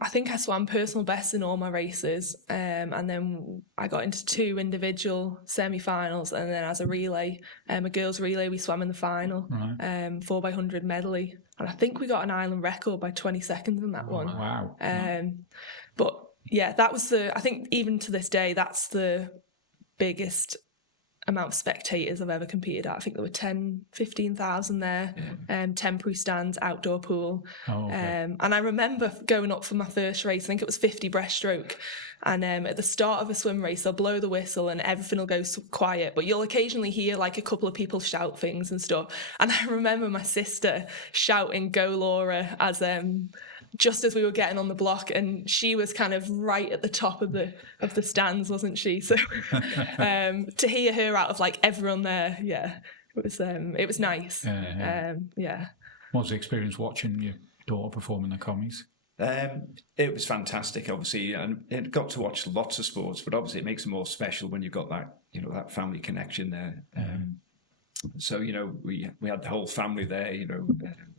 I think I swam personal best in all my races, and then I got into 2 individual semi-finals, and then as a relay, a girls' relay, we swam in the final, Right. 4x100 medley, and I think we got an island record by 20 seconds in that one. Wow. But yeah, that was I think even to this day, that's the biggest amount of spectators I've ever competed at. I think there were 15,000 there, temporary stands, outdoor pool. Oh, okay. And I remember going up for my first race, I think it was 50 breaststroke, and at the start of a swim race, they'll blow the whistle and everything will go quiet, but you'll occasionally hear like a couple of people shout things and stuff. And I remember my sister shouting, "Go Laura," as just as we were getting on the block, and she was kind of right at the top of the stands, wasn't she? So to hear her out of like everyone there, it was nice. Yeah. What was the experience watching your daughter perform in the commies? It was fantastic, obviously, and it got to watch lots of sports, but obviously it makes it more special when you've got that, that family connection there. So, we had the whole family there,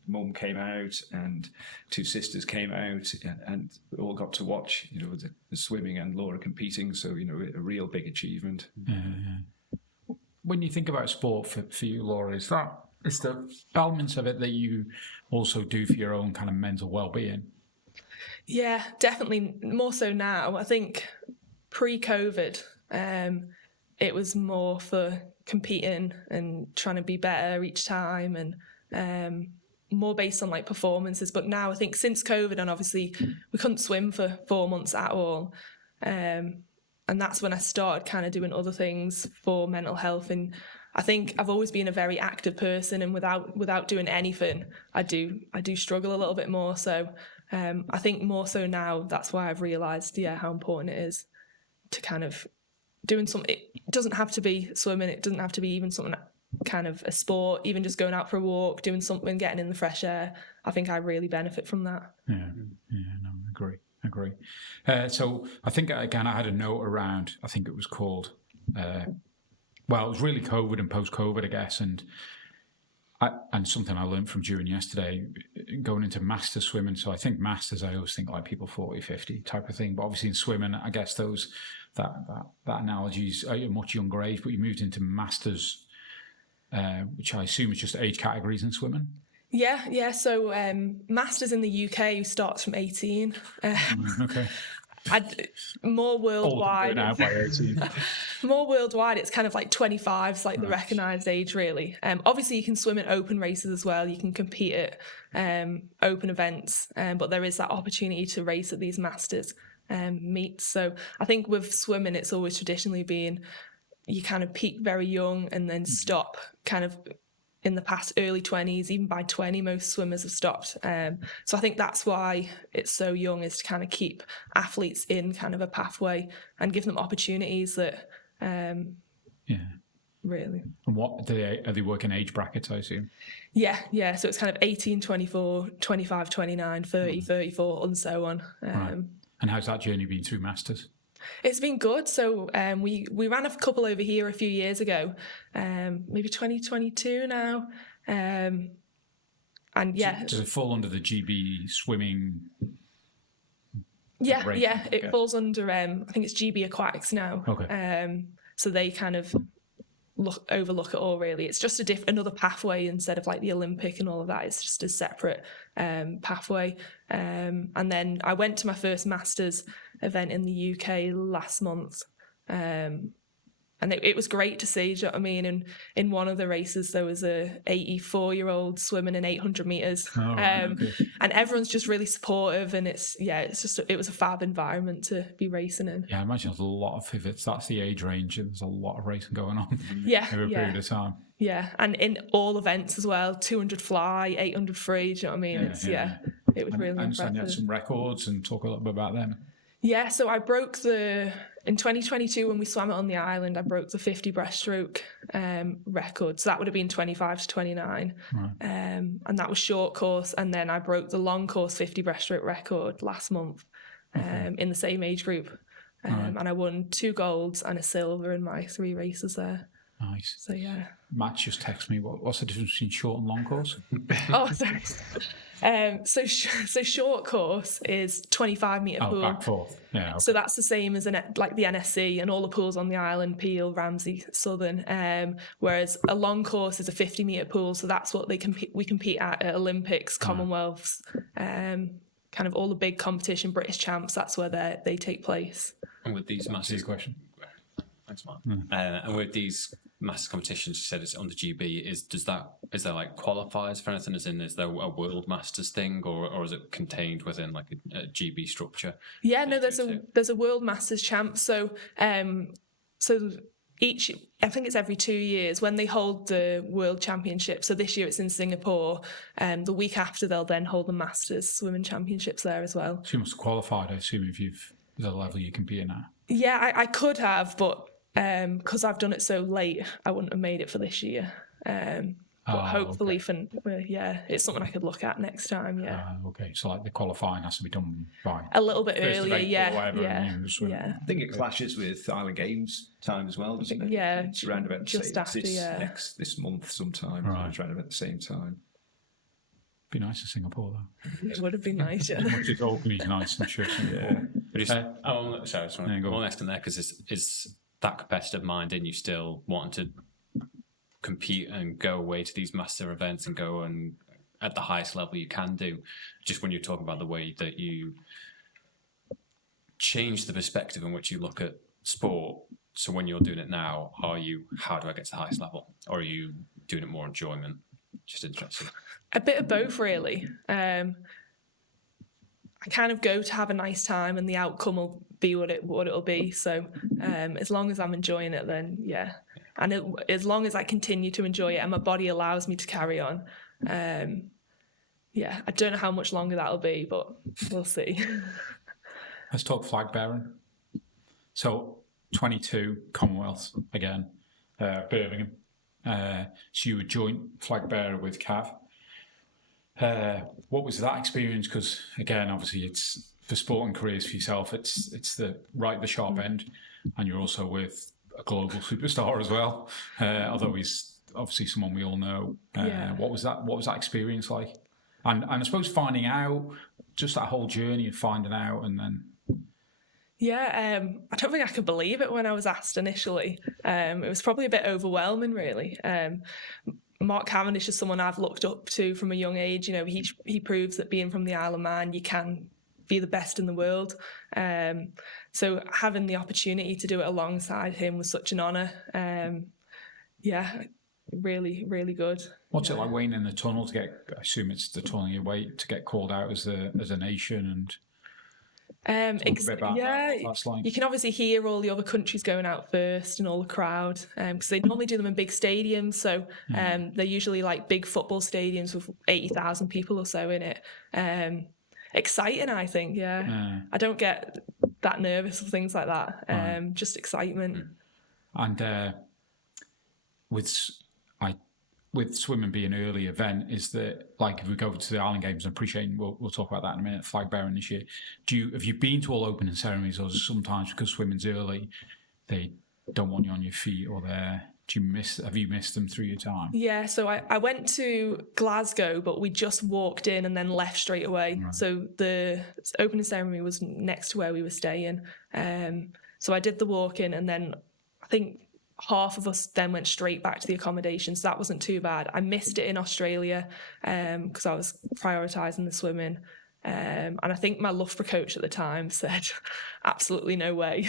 Mum came out and 2 sisters came out, and we all got to watch, the swimming and Laura competing. So, a real big achievement. Yeah. When you think about sport for you, Laura, is the elements of it that you also do for your own kind of mental well-being? Yeah, definitely more so now. I think pre-COVID, it was more for competing and trying to be better each time, and more based on like performances. But now I think since COVID, and obviously we couldn't swim for 4 months at all, and that's when I started kind of doing other things for mental health. And I think I've always been a very active person, and without doing anything, I do struggle a little bit more. So I think more so now, that's why I've realised how important it is to kind of doing something. It doesn't have to be swimming, it doesn't have to be even something kind of a sport, even just going out for a walk, doing something, getting in the fresh air. I think I really benefit from that. Agree. So I think, again, I had a note around, I think it was called, it was really COVID and post-COVID, I guess, and something I learned from during yesterday, going into master swimming. So I think masters, I always think like people 40, 50 type of thing. But obviously in swimming, I guess that analogy is at a much younger age, but you moved into masters, which I assume is just age categories in swimming. Yeah. So masters in the UK starts from 18. Okay. More worldwide. Now by 18. More worldwide, it's kind of like 25 is like the recognised age, really. Obviously, you can swim in open races as well. You can compete at open events, but there is that opportunity to race at these masters meets. So I think with swimming, it's always traditionally been you kind of peak very young and then stop kind of in the past early 20s, even by 20, most swimmers have stopped. So I think that's why it's so young, is to kind of keep athletes in kind of a pathway and give them opportunities that really. And what are they working age brackets, I assume? Yeah. So it's kind of 18, 24, 25, 29, 30, 34, and so on. Right. And how's that journey been through masters? It's been good. So we ran a couple over here a few years ago, maybe 2022 now. And yeah. Does it fall under the GB swimming? Yeah. It falls under, I think it's GB Aquatics now. Okay. So they kind of overlook it all, really. It's just another pathway instead of like the Olympic and all of that. It's just a separate pathway. And then I went to my first Masters event in the UK last month. And and it was great to see, do you know what I mean? And in one of the races, there was a 84-year-old swimming in 800 meters, and everyone's just really supportive. And it was a fab environment to be racing in. Yeah, I imagine there's a lot of, if that's the age range, there's a lot of racing going on over a period of time. Yeah, and in all events as well, 200 fly, 800 free, do you know what I mean? It was really impressive. I understand you had some records, and talk a little bit about them. Yeah, so I broke in 2022 when we swam it on the island, I broke the 50 breaststroke record. So that would have been 25 to 29. Right. And that was short course. And then I broke the long course 50 breaststroke record last month in the same age group. And I won 2 golds and a silver in my 3 races there. Nice. So yeah. Matt just texted me, what's the difference between short and long course? Oh, sorry. So short course is 25 metre pool. Back forth. Yeah. Okay. So that's the same as like the NSC and all the pools on the island, Peel, Ramsey, Southern. Whereas a long course is a 50 metre pool. So that's what we compete at Olympics, Commonwealths, kind of all the big competition, British champs. That's where they take place. And with these massive question. Thanks, Mark. And with these massive competitions, you said it's under GB. Is there like qualifiers for anything? Is there a World Masters thing, or is it contained within like a GB structure? Yeah, no, there's a World Masters champ. So I think it's every 2 years when they hold the World Championship. So this year it's in Singapore. The week after they'll then hold the Masters Swimming Championships there as well. So you must have qualified, I assume, if you've the level you're competing at. Yeah, I could have, but because I've done it so late, I wouldn't have made it for this year. But hopefully, it's something I could look at next time. Yeah. Okay, so like the qualifying has to be done by a little bit earlier. I think it clashes with Island Games time as well, doesn't it? Yeah, it's around about just after. This month sometime. Right. It's around about the same time. Be nice in Singapore though. It would have been nice. Yeah. Much as openly nice, I'm sure. Sorry, one next in there because it's that competitive mind in you still wanting to compete and go away to these massive events and go and at the highest level you can do. Just when you're talking about the way that you change the perspective in which you look at sport. So when you're doing it now, how do I get to the highest level? Or are you doing it more enjoyment? Just interesting. A bit of both, really. I kind of go to have a nice time and the outcome will be what it'll be. So as long as I'm enjoying it, then yeah. And as long as I continue to enjoy it and my body allows me to carry on, I don't know how much longer that'll be, but we'll see. Let's talk flag bearing. So 22 Commonwealth again, Birmingham. So you were joint flag bearer with Cav. What was that experience? Because again, obviously, it's for sport and careers for yourself. It's the sharp end, and you're also with a global superstar as well. Although he's obviously someone we all know. What was that experience like? And I suppose finding out, just that whole journey of finding out, and then. Yeah, I don't think I could believe it when I was asked initially. It was probably a bit overwhelming, really. Mark Cavendish is someone I've looked up to from a young age. You know, he proves that being from the Isle of Man, you can be the best in the world. So having the opportunity to do it alongside him was such an honour. Really, really good. What's it like waiting in the tunnel to get? I assume it's the tunnel you wait to get called out as a nation and. You can obviously hear all the other countries going out first and all the crowd because they normally do them in big stadiums, so they're usually like big football stadiums with 80,000 people or so in it. Exciting, I think. I don't get that nervous of things like that. Just excitement. And with swimming being an early event, is that like if we go to the Island Games, I'm appreciating we'll talk about that in a minute. Flag bearing this year, have you been to all opening ceremonies, or sometimes because swimming's early, they don't want you on your feet, or have you missed them through your time? Yeah, so I went to Glasgow, but we just walked in and then left straight away. Right. So the opening ceremony was next to where we were staying. So I did the walk in, and then I think half of us then went straight back to the accommodation, so that wasn't too bad. I missed it in Australia because I was prioritising the swimming. And I think my Loughborough coach at the time said, absolutely no way.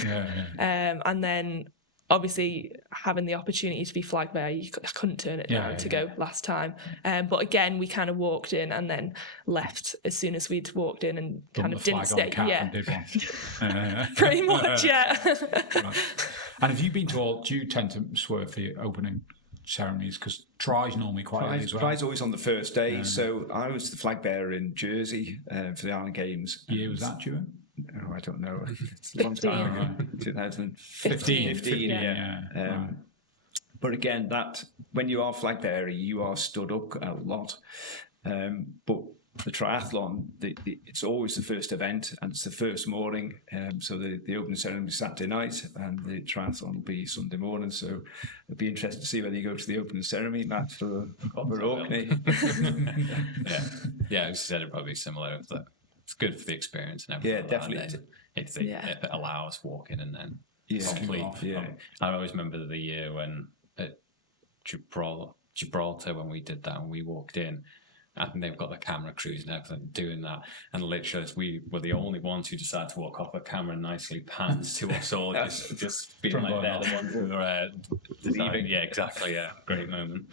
And then obviously having the opportunity to be flag bearer, I couldn't turn it down to go last time. But again, we kind of walked in and then left as soon as we'd walked in and kind of didn't stay. And did one. Pretty much, yeah. Right. And have you been to all? Do you tend to swerve the opening ceremonies? Because try's normally quite early as well. Try's always on the first day. So I was the flag bearer in Jersey for the Island Games. Year was that, Stuart? Oh, I don't know. It's a long time ago. 2015. 15, yeah. Right. But again, that when you are flag bearer, you are stood up a lot. But the triathlon, it's always the first event and it's the first morning. So the opening ceremony is Saturday night and the triathlon will be Sunday morning. So it'll be interesting to see whether you go to the opening ceremony, Matt, for Orkney. Yeah, as you said, it'd probably be similar. It's good for the experience and everything. Yeah, definitely. If it allows walking and then complete. I always remember the year when at Gibraltar when we did that and we walked in. And they've got the camera crews and everything doing that. And literally, we were the only ones who decided to walk off the camera and nicely pans to us all, just feeling like they're the ones who are leaving. Yeah, exactly. Yeah, great moment.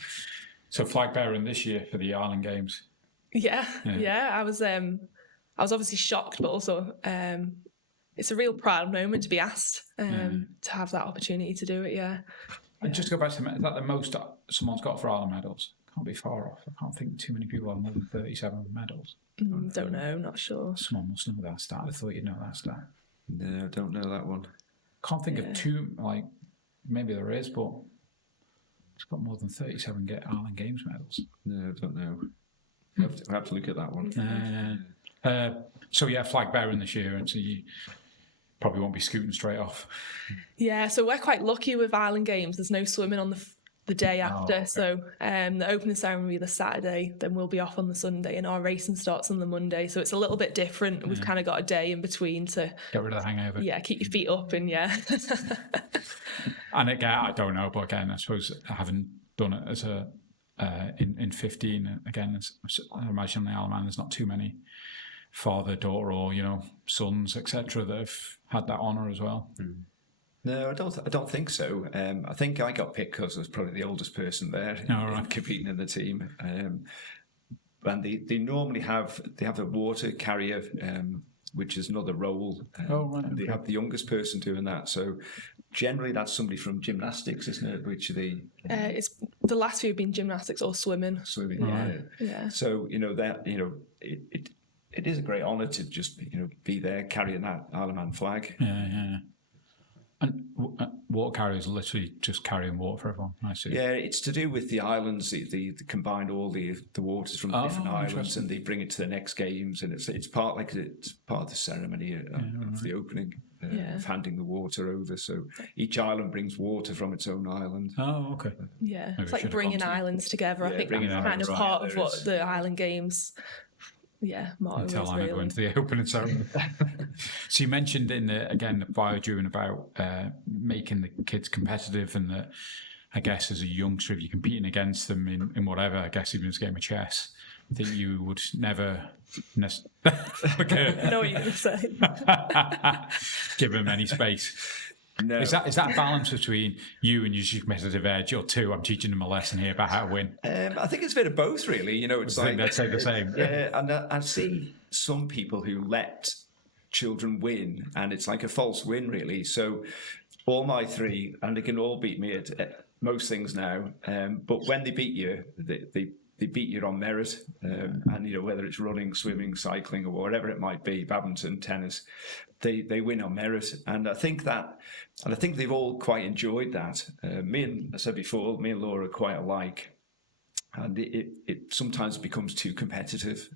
So flag bearing this year for the Island Games. Yeah. I was obviously shocked, but also it's a real proud moment to be asked to have that opportunity to do it. Yeah. And just to go back to is that the most someone's got for Island medals? Can't be far off. I can't think too many people have more than 37 medals. Don't know, not sure. Someone must know that stat. I thought you'd know that stat. No, I don't know that one. Can't think of two, like, maybe there is, but it's got more than 37 Island Games medals. No, I don't know. I have to look at that one. So, yeah, flag bearing this year, and so you probably won't be scooting straight off. Yeah, so we're quite lucky with Island Games. There's no swimming on the day after. Okay. So the opening ceremony will be the Saturday, then we'll be off on the Sunday, and our racing starts on the Monday. So it's a little bit different. We've kind of got a day in between to get rid of the hangover. Yeah, keep your feet up and And again, I don't know, but again, I suppose I haven't done it as a in 15. Again, I imagine on the Isle of Man, there's not too many father, daughter, or sons, etc., that have had that honour as well. No, I don't think so. I think I got picked because I was probably the oldest person there competing in the team. And they normally have a water carrier, which is another role. They have the youngest person doing that. So generally, that's somebody from gymnastics, isn't it? Which it's the last few have been gymnastics or swimming. Yeah. So it is a great honour to just be there carrying that Isle of Man flag. Yeah. And water carriers literally just carrying water for everyone, I see. Yeah, it's to do with the islands. They combine all the waters from the different islands and they bring it to the next games, and it's part of the ceremony of the opening of handing the water over. So each island brings water from its own island. Oh, okay. Yeah, maybe it's like bringing islands together. I think that's kind of part of what the Island Games. Yeah, motto until I go into the opening ceremony. So you mentioned in the bio during about making the kids competitive, and that I guess as a youngster, if you're competing against them in whatever, I guess even as a game of chess, that you would never I know what you're going to say. give them any space. No. Is that a balance between you and your competitive edge, or two, I'm teaching them a lesson here about how to win? I think it's a bit of both, really. It's I think they'd say the same. Yeah, and I see some people who let children win, and it's like a false win, really. So all my three, and they can all beat me at most things now, but when they beat you, they beat you on merit, and whether it's running, swimming, cycling, or whatever it might be, badminton, tennis, they win on merit, and I think they've all quite enjoyed that. I said before, me and Laura are quite alike, and it sometimes becomes too competitive,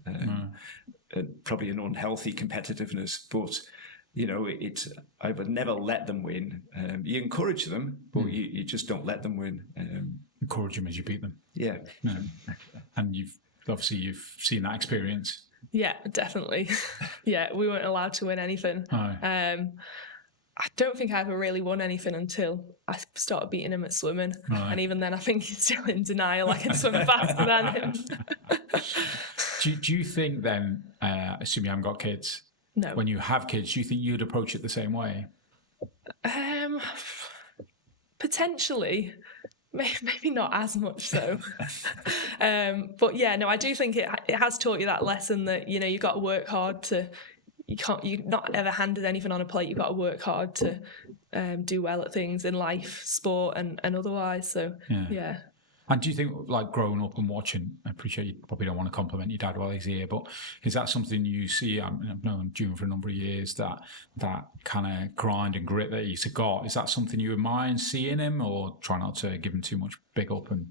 probably an unhealthy competitiveness, but. I would never let them win. You encourage them, but you just don't let them win. Encourage them as you beat them. Yeah. And you've seen that experience. Yeah, definitely. Yeah, we weren't allowed to win anything. I don't think I ever really won anything until I started beating him at swimming. And even then, I think he's still in denial. I can swim faster than him. Do you think then, assuming you haven't got kids, no. When you have kids, do you think you'd approach it the same way? Potentially, maybe not as much so. But yeah, no, I do think it has taught you that lesson that, you know, you've got to work hard to, you're not ever handed anything on a plate. You've got to work hard to do well at things in life, sport and otherwise. So yeah. And do you think, like, growing up and watching, I appreciate you probably don't want to compliment your dad while he's here, but is that something you see? I've known June for a number of years, that kind of grind and grit that he's got. Is that something you admire seeing him, or try not to give him too much big up? And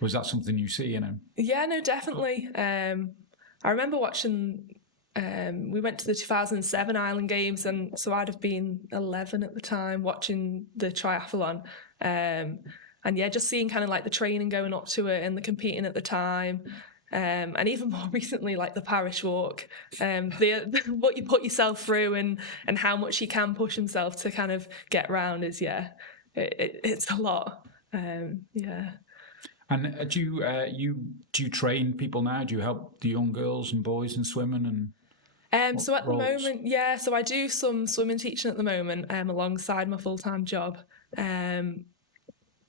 was that something you see in him? Yeah, no, definitely. I remember watching, we went to the 2007 Island Games, and so I'd have been 11 at the time, watching the triathlon. And yeah, just seeing kind of like the training going up to it and the competing at the time. And even more recently, like the parish walk, what you put yourself through and how much he can push himself to kind of get round is, it's a lot. Yeah. And do you train people now? Do you help the young girls and boys in swimming? And so at roles? the moment, so I do some swimming teaching at the moment, alongside my full-time job.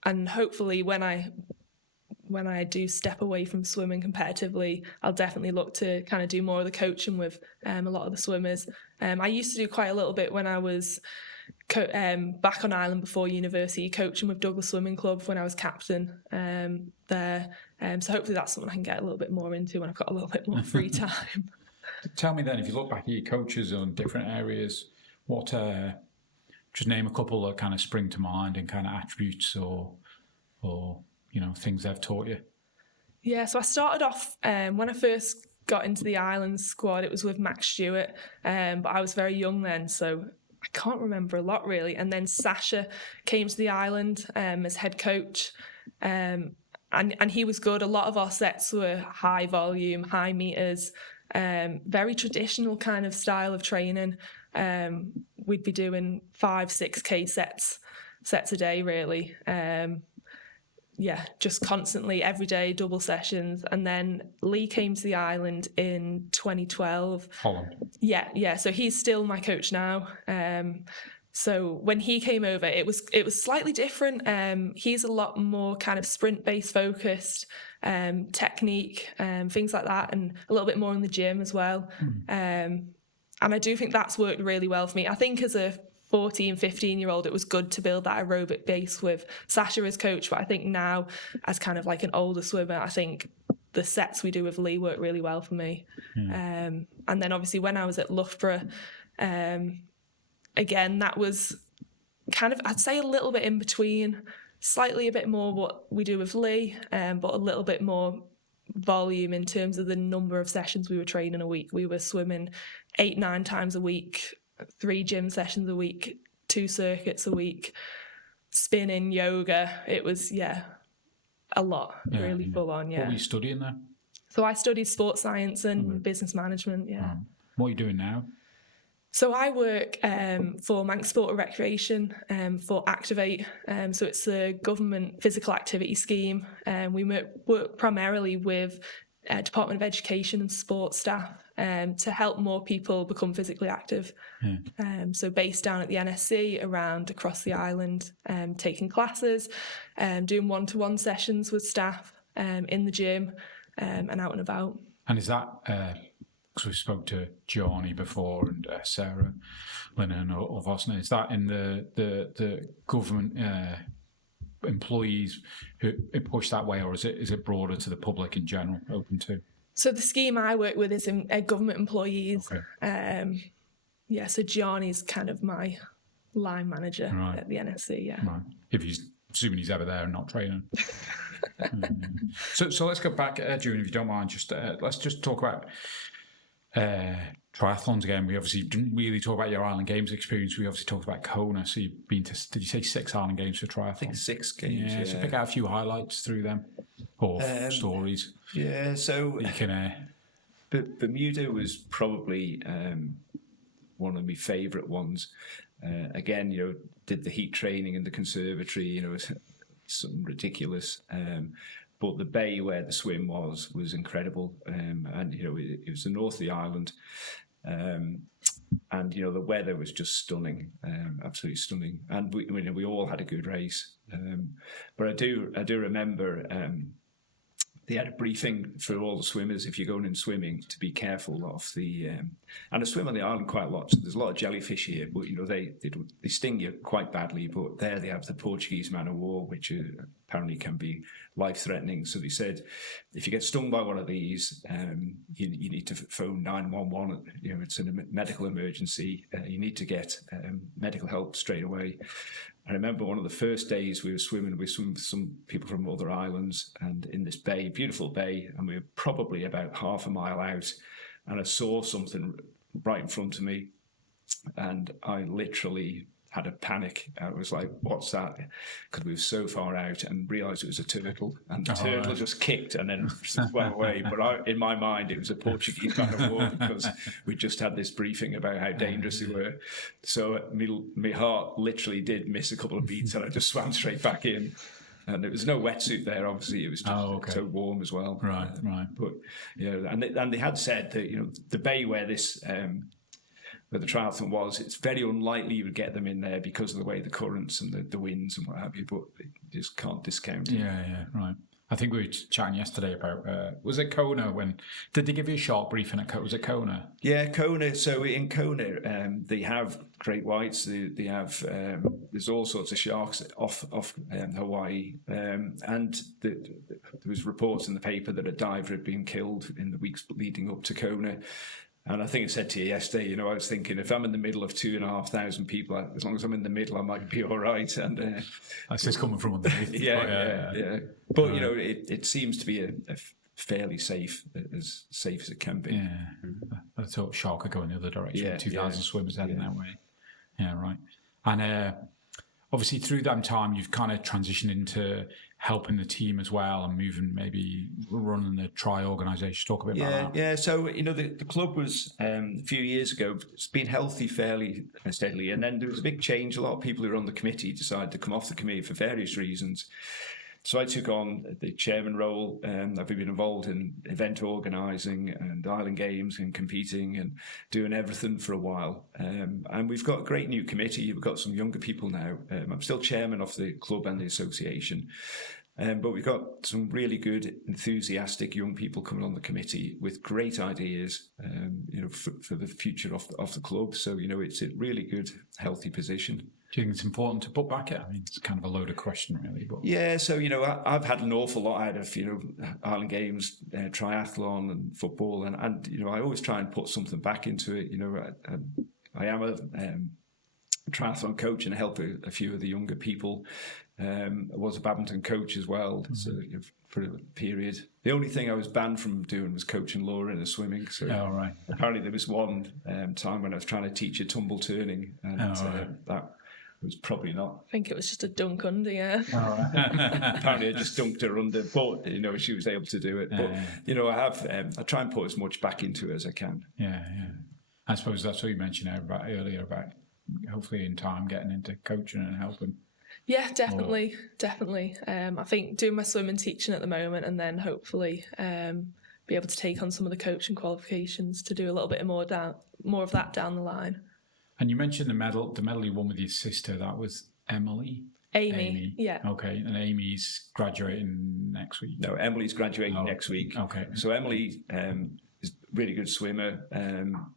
And hopefully when I do step away from swimming competitively, I'll definitely look to kind of do more of the coaching with a lot of the swimmers. I used to do quite a little bit when I was back on Ireland before university, coaching with Douglas Swimming Club when I was captain there. So hopefully that's something I can get a little bit more into when I've got a little bit more free time. Tell me then, if you look back at your coaches on different areas, what just name a couple that kind of spring to mind and kind of attributes or you know, things they've taught you. Yeah, so I started off when I first got into the Island squad, it was with Max Stewart, but I was very young then, so I can't remember a lot really. And then Sasha came to the Island as head coach, and he was good. A lot of our sets were high volume, high meters, very traditional kind of style of training. We'd be doing 5-6K sets a day really. Just constantly every day, double sessions. And then Lee came to the Island in 2012. Holland. Yeah. So he's still my coach now. So when he came over, it was slightly different. He's a lot more kind of sprint-based focused, technique, things like that, and a little bit more in the gym as well. And I do think that's worked really well for me. I think as a 14, 15-year-old, it was good to build that aerobic base with Sasha as coach. But I think now, as kind of like an older swimmer, I think the sets we do with Lee work really well for me. And then obviously when I was at Loughborough, again, that was kind of, I'd say a little bit in between, slightly a bit more what we do with Lee, but a little bit more volume in terms of the number of sessions we were training a week. We were swimming 8-9 times a week, 3 gym sessions a week, 2 circuits a week, spinning, yoga. It was, a lot, really full on, What were you studying there? So I studied sports science and business management, What are you doing now? So I work for Manx Sport and Recreation for Activate. So it's a government physical activity scheme. We work primarily with Department of Education and sports staff to help more people become physically active. So based down at the NSC, around across the island, taking classes, doing one-to-one sessions with staff in the gym and out and about. And is that... because we spoke to Johnny before and Sarah Lennon of Osna. Is that in the government employees who push that way, or is it broader to the public in general, open to? So the scheme I work with is in government employees. Okay. So Johnny's kind of my line manager at the NSC. Yeah. Right. If he's assuming he's ever there and not training. So let's go back, June, if you don't mind. Let's just talk about. Triathlons again. We obviously didn't really talk about your Island Games experience. We obviously talked about Kona. So you've been to, did you say 6 Island Games for triathlon? I think 6 games. Yeah. So pick out a few highlights through them or stories. Yeah. So you can. Bermuda was probably one of my favourite ones. Again, did the heat training in the conservatory. It was something ridiculous. But the bay where the swim was incredible, and it was the north of the island. And the weather was just stunning, absolutely stunning. And we all had a good race. But I do remember they had a briefing for all the swimmers if you're going in swimming to be careful of the. And I swim on the island quite a lot. So there's a lot of jellyfish here, but they sting you quite badly. But there they have the Portuguese man of war, which apparently can be life-threatening. So they said, if you get stung by one of these, you need to phone 911. It's a medical emergency. You need to get medical help straight away. I remember one of the first days we were swimming with some people from other islands, and in this bay, beautiful bay, and we were probably about half a mile out, and I saw something right in front of me, and I literally had a panic. I was like, what's that? Because we were so far out, and realised it was a turtle, and the turtle just kicked and then went away. But in my mind, it was a Portuguese man of war, because we just had this briefing about how dangerous they were. So my heart literally did miss a couple of beats, and I just swam straight back in. And there was no wetsuit there, obviously. It was just so warm as well. Right. But and they had said that the bay where this where the triathlon was, it's very unlikely you would get them in there because of the way the currents and the winds and what have you. But you just can't discount it. Yeah, right. I think we were chatting yesterday about, was it Kona? Did they give you a short briefing at Kona? Was it Kona? Yeah, Kona. So in Kona, they have great whites. They have, there's all sorts of sharks off Hawaii. And there was reports in the paper that a diver had been killed in the weeks leading up to Kona. And I think I said to you yesterday, I was thinking, if I'm in the middle of 2,500 people, as long as I'm in the middle, I might be all right. And that's just coming from underneath. Yeah. But it seems to be a fairly safe as it can be. Yeah, I thought shark could go in the other direction. Yeah, 2,000 swimmers heading that way. Yeah, right. And obviously, through that time, you've kind of transitioned into helping the team as well, and maybe running the tri organisation. Talk a bit about that. Yeah. So the club was a few years ago. It's been healthy fairly steadily, and then there was a big change. A lot of people who were on the committee decided to come off the committee for various reasons. So I took on the chairman role. I've been involved in event organising and island games and competing and doing everything for a while. And we've got a great new committee. We've got some younger people now. I'm still chairman of the club and the association. But we've got some really good, enthusiastic young people coming on the committee with great ideas, for the future of the club. So, it's a really good, healthy position. Do you think it's important to put back it? I mean, it's kind of a loaded question, really. But yeah, so I've had an awful lot out of Island Games, triathlon, and football, and I always try and put something back into it. I am a triathlon coach and help a few of the younger people. I was a badminton coach as well, so for a period. The only thing I was banned from doing was coaching Laura in the swimming. So right. Apparently there was one time when I was trying to teach her tumble turning, and that was probably not. I think it was just a dunk under, yeah. Apparently I just dunked her under, but she was able to do it. But I try and put as much back into it as I can. Yeah. I suppose that's what you mentioned earlier about hopefully in time getting into coaching and helping. Yeah, definitely. I think doing my swimming teaching at the moment, and then hopefully be able to take on some of the coaching qualifications to do a little bit more of that down the line. And you mentioned the medal you won with your sister. That was Amy, yeah. Okay, and Amy's graduating next week. No, Emily's graduating next week. Okay. So Emily is a really good swimmer.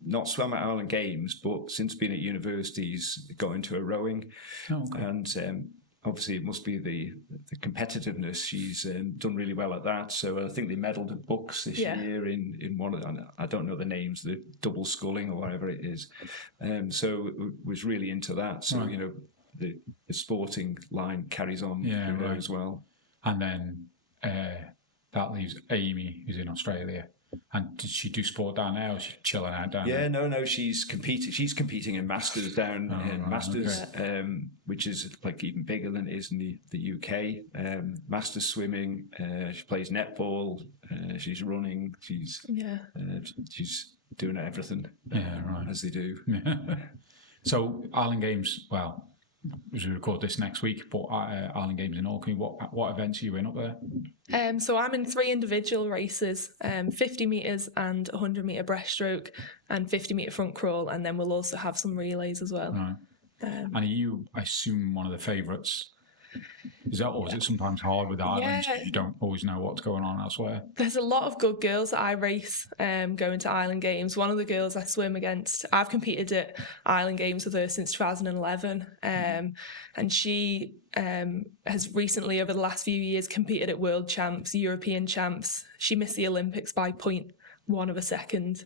Not swam at Island Games, but since being at university, he's got into a rowing. And obviously it must be the competitiveness. She's done really well at that. So I think they medalled at Bucks this year in one of them. I don't know the names, the double sculling or whatever it is. So was really into that. So, the sporting line carries on as well. And then that leaves Amy, who's in Australia. And did she do sport down there, or is she chilling out down there? No, she's competing. She's competing in Masters down in Masters, which is like even bigger than it is in the UK. Masters swimming. She plays netball. She's running. She's doing everything. As they do. So Island Games, well, as we record this next week, but Island Games in Orkney, what events are you in up there? So I'm in 3 individual races, 50 metres and 100 metre breaststroke and 50 metre front crawl, and then we'll also have some relays as well. Right. And are you, I assume, one of the favourites? Is that, or is it sometimes hard with islands? Yeah. You don't always know what's going on elsewhere. There's a lot of good girls that I race going to Island Games. One of the girls I swim against, I've competed at Island Games with her since 2011, and she has recently, over the last few years, competed at World Champs, European Champs. She missed the Olympics by 0.1 of a second.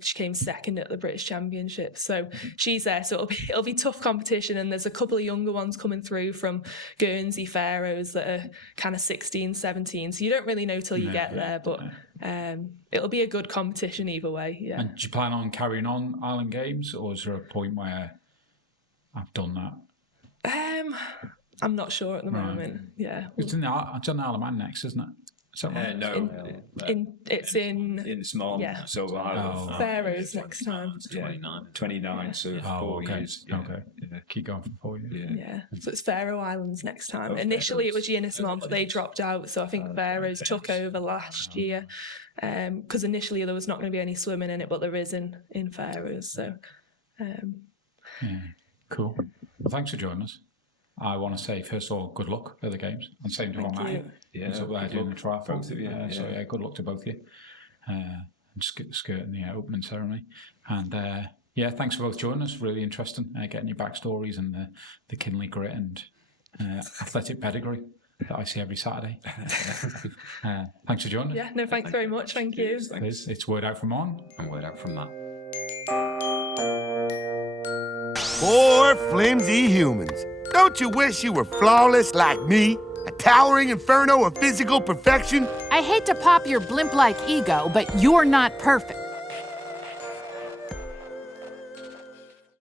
She came second at the British Championship. So she's there. So it'll be tough competition. And there's a couple of younger ones coming through from Guernsey, Faroes that are kind of 16, 17. So you don't really know till you get there. But it'll be a good competition either way. Yeah. And do you plan on carrying on Island Games, or is there a point where I've done that? I'm not sure at the moment. Yeah. It's on the Isle of Man next, isn't it? Is that right? No, It's in small. Yeah. So Faroes next time. 29, so 4 years. Yeah. Okay. Yeah. Keep going for 4 years. Yeah, so it's Faroe Islands next time. Oh, Initially it was Faroes. Yennismon, but they dropped out. So I think Faroes took over last year. Because initially there was not going to be any swimming in it, but there is in Faroes. So, Yeah, cool. Well, thanks for joining us. I want to say, first of all, good luck at the games. And same to Thank Matt. you. Yeah, He's up there good doing the luck, triathlon. both of you, So, yeah. good luck to both of you. And skirting the opening ceremony. And, thanks for both joining us. Really interesting getting your backstories and the Kinley grit and athletic pedigree that I see every Saturday. Thanks for joining us. Yeah, no, thanks very much. Thank you. It's word out from on. And word out from Matt. Poor flimsy humans. Don't you wish you were flawless like me? A towering inferno of physical perfection? I hate to pop your blimp-like ego, but you're not perfect.